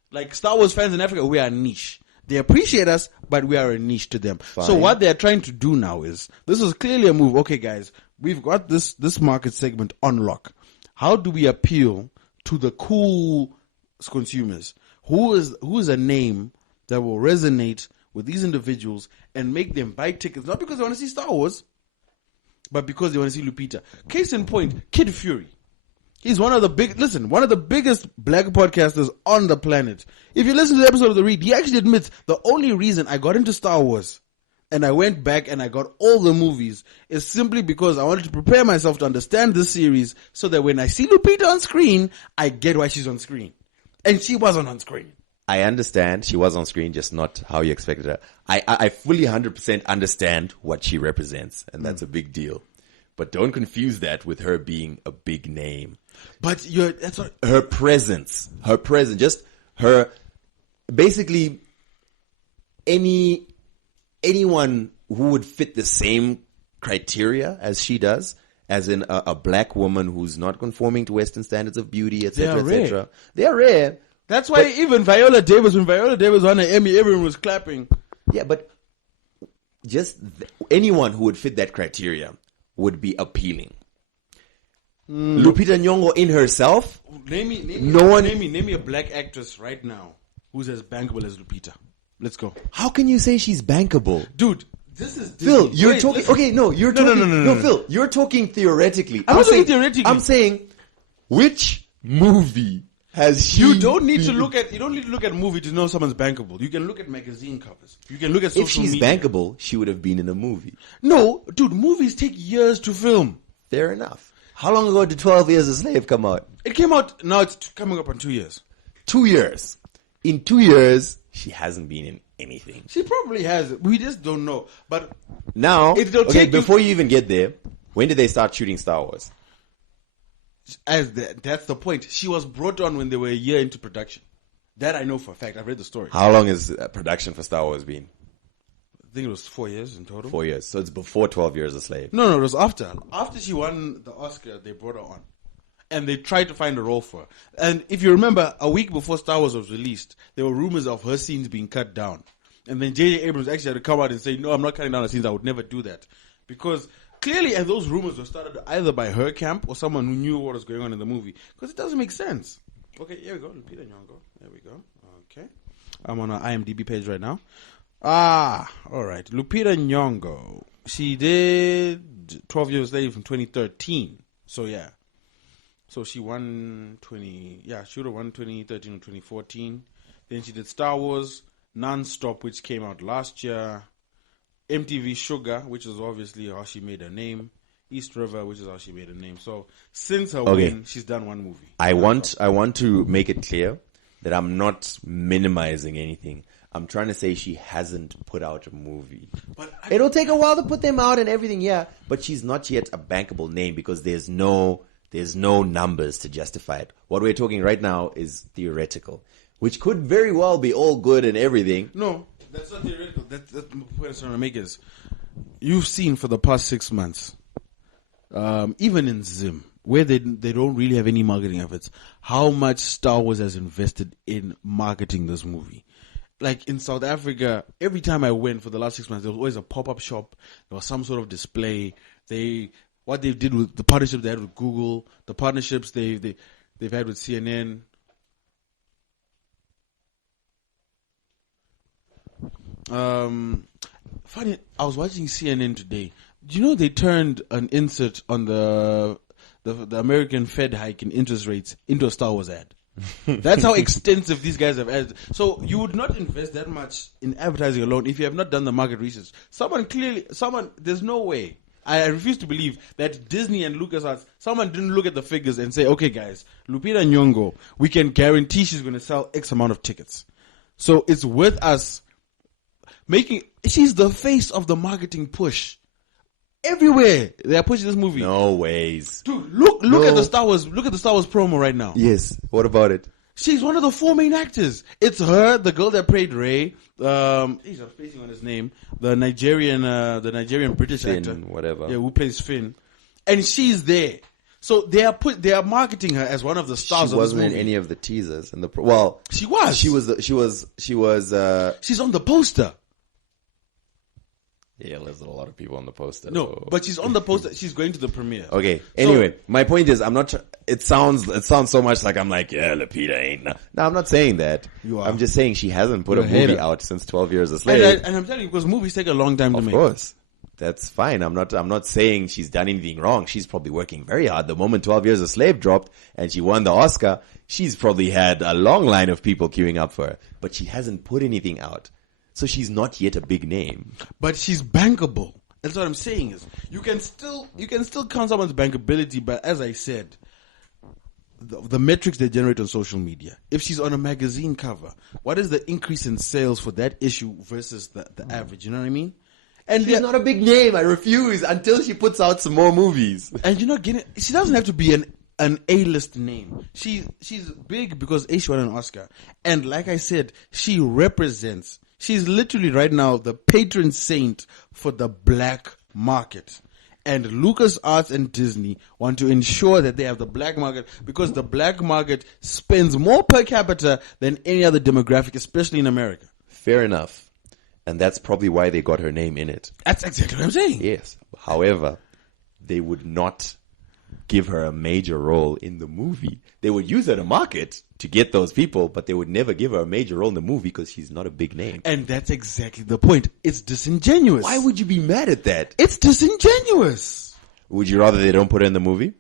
Like Star Wars fans in Africa, we are niche. They appreciate us, but we are a niche to them. Fine. So what they're trying to do now is, this is clearly a move. Okay, guys, we've got this market segment on lock. How do we appeal to the cool consumers? Who is a name that will resonate with these individuals and make them buy tickets, not because they want to see Star Wars, but because they want to see Lupita. Case in point, Kid Fury. He's one of the biggest black podcasters on the planet. If you listen to the episode of The Read, he actually admits the only reason I got into Star Wars and I went back and I got all the movies is simply because I wanted to prepare myself to understand this series so that when I see Lupita on screen, I get why she's on screen. And she wasn't on screen. I understand she was on screen, just not how you expected her. I fully 100% understand what she represents, and that's a big deal. But don't confuse that with her being a big name. But that's what her presence, just her, basically anyone who would fit the same criteria as she does, as in a black woman who's not conforming to Western standards of beauty, etc., etc. They are rare. That's why even Viola Davis, when Viola Davis won an Emmy, everyone was clapping. Yeah, but just anyone who would fit that criteria would be appealing. Lupita Nyong'o in herself, name me a black actress right now who's as bankable as Lupita. Let's go. How can you say she's bankable, dude? This is Disney. Phil. You're talking. Listen. Okay, no, you're talking. No, Phil, you're talking theoretically. I'm saying theoretically. I'm saying, which movie has she? You don't need to look at a movie to know someone's bankable. You can look at magazine covers. You can look at social media. If she's bankable, she would have been in a movie. No, dude, movies take years to film. Fair enough. How long ago did 12 Years a Slave come out? It came out, now it's coming up on 2 years. 2 years. In 2 years, she hasn't been in anything. She probably has. We just don't know. But now, before you even get there, when did they start shooting Star Wars? That's the point. She was brought on when they were a year into production. That I know for a fact. I've read the story. How long has production for Star Wars been? I think it was 4 years in total. 4 years. So it's before 12 Years a Slave. No, it was after. After she won the Oscar, they brought her on. And they tried to find a role for her. And if you remember, a week before Star Wars was released, there were rumors of her scenes being cut down. And then J.J. Abrams actually had to come out and say, no, I'm not cutting down the scenes. I would never do that. Because clearly, and those rumors were started either by her camp or someone who knew what was going on in the movie. Because it doesn't make sense. Okay, here we go. Lupita Nyong'o. There we go. Okay. I'm on our IMDb page right now. All right. Lupita Nyong'o. She did 12 Years a Slave from 2013. So, yeah. So, she won she would have won 2013 or 2014. Then she did Star Wars. Non-Stop, which came out last year. MTV Sugar, which is obviously how she made her name. East River, which is how she made her name. So since her win, she's done one movie. I want to make it clear that I'm not minimizing anything. I'm trying to say she hasn't put out a movie. But it'll take a while to put them out and everything, yeah. But she's not yet a bankable name because there's no numbers to justify it. What we're talking right now is theoretical, which could very well be all good and everything. No, that's not theoretical. That's the point I'm trying to make is, you've seen for the past 6 months, even in Zim, where they don't really have any marketing efforts, how much Star Wars has invested in marketing this movie. Like in South Africa, every time I went for the last 6 months, there was always a pop-up shop. There was some sort of display. What they did with the partnerships they had with Google, the partnerships they've had with CNN. Funny, I was watching CNN today. Do you know they turned an insert on the American Fed hike in interest rates into a Star Wars ad? That's how extensive these guys have added. So you would not invest that much in advertising alone if you have not done the market research. There's no way. I refuse to believe that Disney and LucasArts, someone didn't look at the figures and say, okay guys, Lupita Nyong'o, we can guarantee she's going to sell X amount of tickets. So it's worth us she's the face of the marketing push. Everywhere they are pushing this movie. No ways. Dude, look at the Star Wars promo right now. Yes. What about it? She's one of the 4 main actors. It's her, the girl that played Rey, I'm spacing on his name, the Nigerian British Finn, actor, whatever. Yeah, who plays Finn. And she's there. So they are marketing her as one of the stars She of this wasn't in movie. any of the teasers and She was. She was She's on the poster. Yeah, there's a lot of people on the poster. No, but she's on the poster. She's going to the premiere. Okay. Anyway, my point is, I'm not. It sounds so much like I'm like, yeah, Lupita ain't. No, I'm not saying that. You are. I'm just saying she hasn't put You're a a movie hater. out since 12 Years a Slave. And I'm telling you, because movies take a long time to Of make. course, that's fine. I'm not saying she's done anything wrong. She's probably working very hard. The moment 12 Years a Slave dropped and she won the Oscar, she's probably had a long line of people queuing up for her. But she hasn't put anything out, so she's not yet a big name. But she's bankable. That's what I'm saying is you can still count someone's bankability, but as I said, the metrics they generate on social media. If she's on a magazine cover, what is the increase in sales for that issue versus the average? You know what I mean? And She's not a big name. I refuse until she puts out some more movies. And you're not getting. She doesn't have to be an A-list name. She's big because she won an Oscar, and like I said, she represents. She's literally right now the patron saint for the black market. And LucasArts and Disney want to ensure that they have the black market because the black market spends more per capita than any other demographic, especially in America. Fair enough. And that's probably why they got her name in it. That's exactly what I'm saying. Yes. However, they would not give her a major role in the movie. They would use her to market to get those people, but they would never give her a major role in the movie because she's not a big name. And that's exactly the point. It's disingenuous. Why would you be mad at that? It's disingenuous. Would you rather they don't put her in the movie?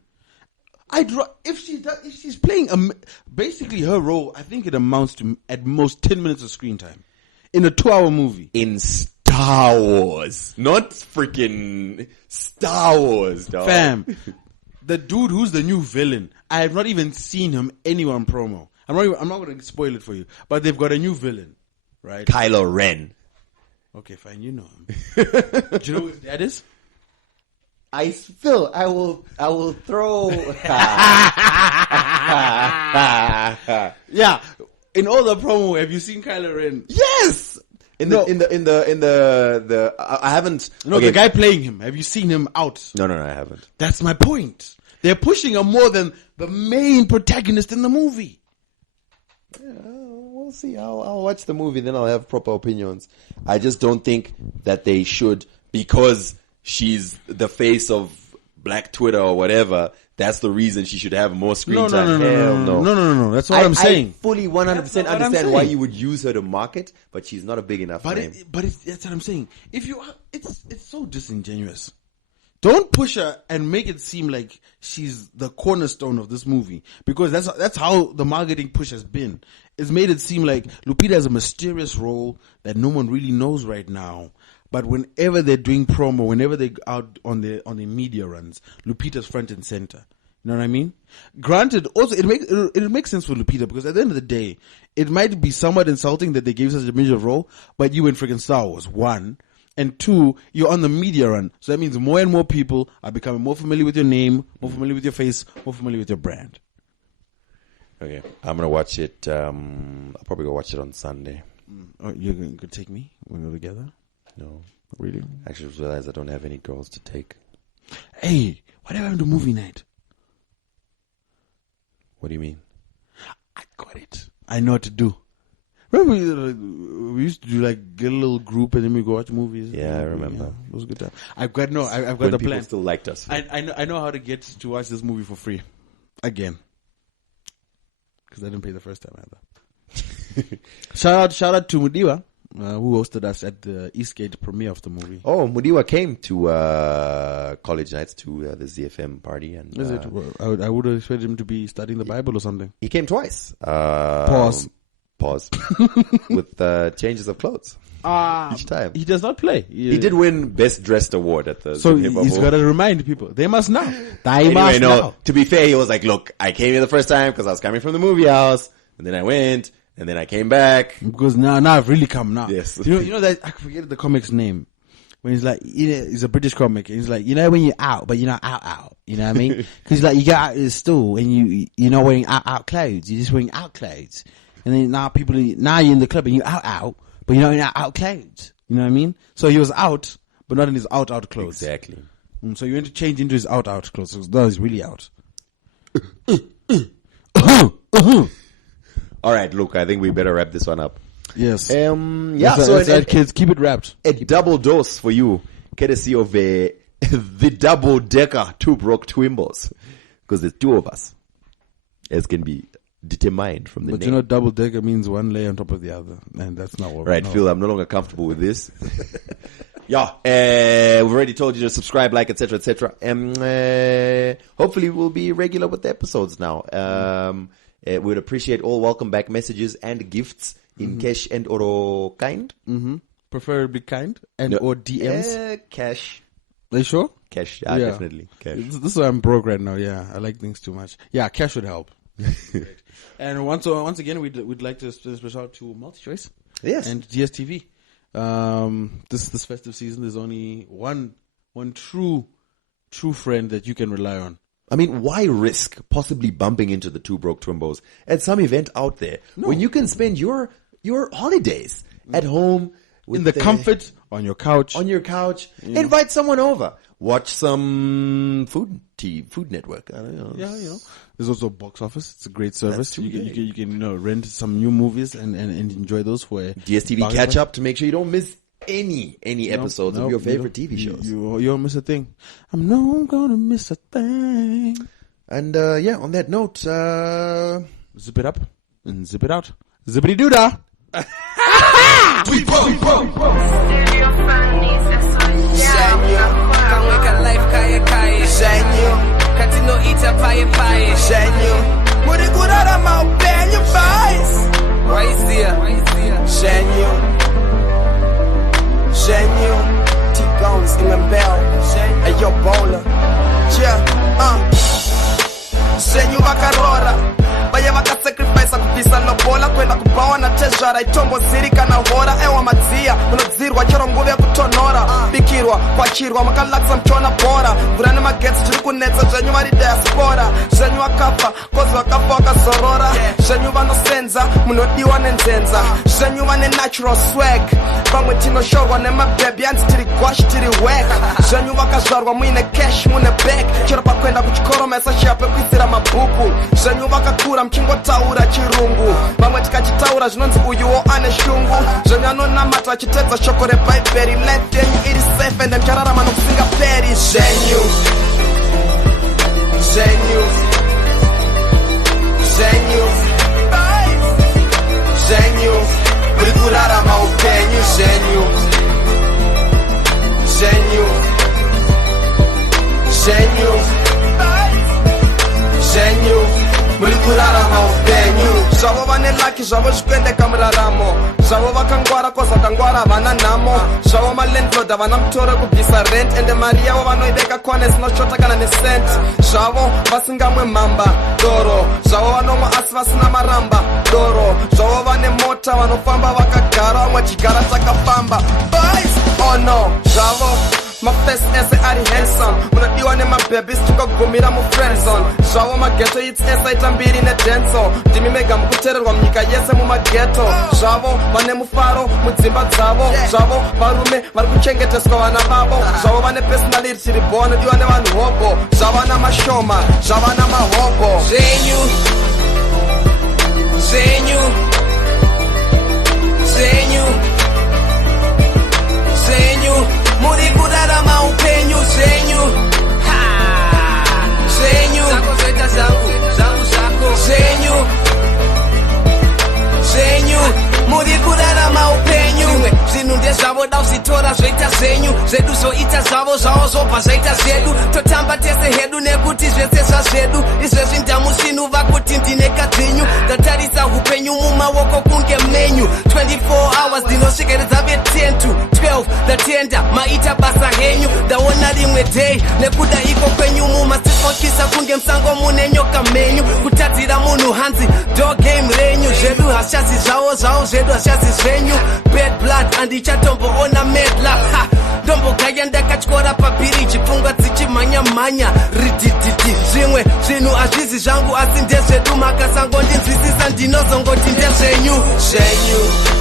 If she's playing basically her role, I think it amounts to at most 10 minutes of screen time in a 2-hour movie. In Star Wars. Not freaking Star Wars, dog. Fam, the dude who's the new villain, I have not even seen him anywhere on promo. I'm not going to spoil it for you, but they've got a new villain, right? Kylo Ren. Okay, fine, you know him. Do you know who his dad is? I will throw. Yeah, in all the promo, have you seen Kylo Ren? Yes. I haven't. No, okay. the guy playing him. Have you seen him out? No, I haven't. That's my point. They're pushing him more than the main protagonist in the movie. Yeah, we'll see. I'll watch the movie, then I'll have proper opinions. I just don't think that they should, because she's the face of Black Twitter or whatever. That's the reason she should have more screen time. No. That's what I'm saying. I fully 100% understand why you would use her to market, but she's not a big enough name. That's what I'm saying. It's so disingenuous Don't push her and make it seem like she's the cornerstone of this movie, because that's how the marketing push has been. It's made it seem like Lupita has a mysterious role that no one really knows right now. But whenever they're doing promo, whenever they're out on the media runs, Lupita's front and center. You know what I mean? Granted, also it makes sense for Lupita, because at the end of the day, it might be somewhat insulting that they gave such a major role, but you in freaking Star Wars, 1. And 2, you're on the media run. So that means more and more people are becoming more familiar with your name, more familiar with your face, more familiar with your brand. Okay. I'm going to watch it. I'll probably go watch it on Sunday. Oh, you're going to take me? We're going to go together? No. Really? I actually just realized I don't have any girls to take. Hey, what happened to movie night? What do you mean? I got it. I know what to do. Remember, we used to do get a little group and then we go watch movies. Yeah, I remember. Yeah, it was a good time. I've got when the people plan. Still liked us. I know how to get to watch this movie for free. Again. Because I didn't pay the first time either. Shout out to Mudiwa, who hosted us at the Eastgate premiere of the movie. Oh, Mudiwa came to college nights to the ZFM party. And Is it? I would have expected him to be studying the Bible or something. he came twice. Pause. With changes of clothes each time. He does not play. He did win Best Dressed Award at the So Zim Hip Hop he's got Awards. to remind people. They must know. Anyway, no, to be fair, he was like, look, I came here the first time because I was coming from the movie house, and then I went, and then I came back. Because now I've really come now. Yes. You know that, I forget the comic's name. When he's like, he's a British comic. And he's like, you know when you're out, but you're not out. You know what I mean? Because you get out of the store and you're not wearing out clothes. You're just wearing out clothes. And then now you're in the club and you're out, but you're not in out clothes. You know what I mean? So he was out, but not in his out clothes. Exactly. So you went to change into his out clothes. So now he's really out. All right, look, I think we better wrap this one up. Yes. Yeah, that's right, kids, keep it wrapped. A double dose for you, courtesy of the double-decker Two Broke Twimbos. Because there's two of us, as can be determined from the But name. you know, double decker means one layer on top of the other, and that's not what. Right, Phil, I'm no longer comfortable with this. Yeah, we've already told you to subscribe, like, etc., etc. Hopefully we'll be regular with the episodes now. We'd appreciate all welcome back messages and gifts in cash and or kind. Preferably kind and or DMs. Cash. Are you sure? Cash, yeah, definitely. Cash. This is why I'm broke right now. Yeah, I like things too much. Yeah, cash would help. And once again, we'd like to special out to MultiChoice. Yes. And GSTV. This festive season, there's only one true friend that you can rely on. I mean, why risk possibly bumping into the Two Broke Twimbos at some event out there when you can spend your holidays at home with In the comfort on your couch. Invite someone over. Watch some Food Network. I don't know. Yeah. There's also a box office. It's a great service. That's You can rent some new movies and enjoy those for a DSTV catch up to make sure you don't miss any episodes of your favorite TV shows. You don't miss a thing. I'm not gonna miss a thing. And on that note, Zip it up and zip it out. Zippity doo dah. We broke. Kaweka life kaya Shenyu Katino ita paye Shenyu Muri kurara maupenyu vice Waisia Shenyu T-Gones imembeo Ayo bowler Shenyu vakarora Baye vakasacrifice kupisa lobola kwenda kubawa na teshara itombo ziri kana hora ewa madzia unodzirwa chero nguve yekutonhora bikirwa kwachirwa makalakisa mchona bora vurane magetsi tiri kunetsa zvenyu vari diaspora zvenyu vakafa kozi vakafa vakazorora zvenyu vanosenza munodiwa nenzenza zvenyu vane natural swag vamwe tinoshorwa nemabhebhi anzi tiri gwashi tiri wek zvenyu vakazvarwa muine cash mune bag chero pakuenda kuchikoro maisa shiya pekuisira mabhuku zvenyu vakakura mchingotaura chirungu vamwe tikachitaura zvinonzi uyuwo ane shungu zvenyu anonamata achitedza shoko rebhaibheri life yenyu iri safe ende mchararama nokusingaperi zvenyu muri kurarama upenyu zvenyu havaveki zvavo zvikuendeka muraramo zvavo vakangwara kozvakangwara havana nhamo zvavo malandlord havana mutoro kubvisa rent ende mari yavo vanoibeka kwane zinoshota kana nesent zvavo vasingamwe mhamba doro zvavo vanomwa asi vasina maramba doro zvavo vane mota vanofamba vakagara vamwe chigara chakafamba boys oh no zvavo mafirst ese ari handsome munodiwa nemabhabhis tikagumira mufriendzone zvavo mageto its ese aita mbiri nedenso ndimi mega mukuteererwa munyika yese mumageto zvavo vane mufaro mudzimba dzavo zvavo varume vari kuchengeteswa vana vavo zvavo vane personality ribo vanodiwa nevanhu hobo zvavana mashoma zvavana mahobo zenyu zenyu zenyu zenyu muri kurarama upenyu zenyu zenyu zako zoita zangu zangu zako zenyu zenyu muri kurarama upenyu zvinhu ndezvavo da uzitora zvoita zenyu zvedu zoita zvavo zvavo zobva zvaita zvedu totamba tese hedu nekuti zvese zvazvedu izvezvi ndamusinu vakuti ndine kadzinyu ndatarisa upenyu mumaoko kunge menyu 24 hours ndinosvikeredza ve10 to 12 ndatenda maita basa henyu ndaona rimwe day nekuda iko kwenyu mumasisokisa kunge musango mune nyoka menyu kutadzira munhu hanzi dog game renyu zvedu hashazi zvavo zvavo zvedu hashazi zvenyu bad blood handichatomboona medla ndombogaya ndakatyora papiriji pfungwa dzichimhanya-mhanya ridididi zvimwe zvinhu hazvizi zvangu asi ndezvedu makasangondinzwisisa ndinozongoti ndezvenyu zvenyu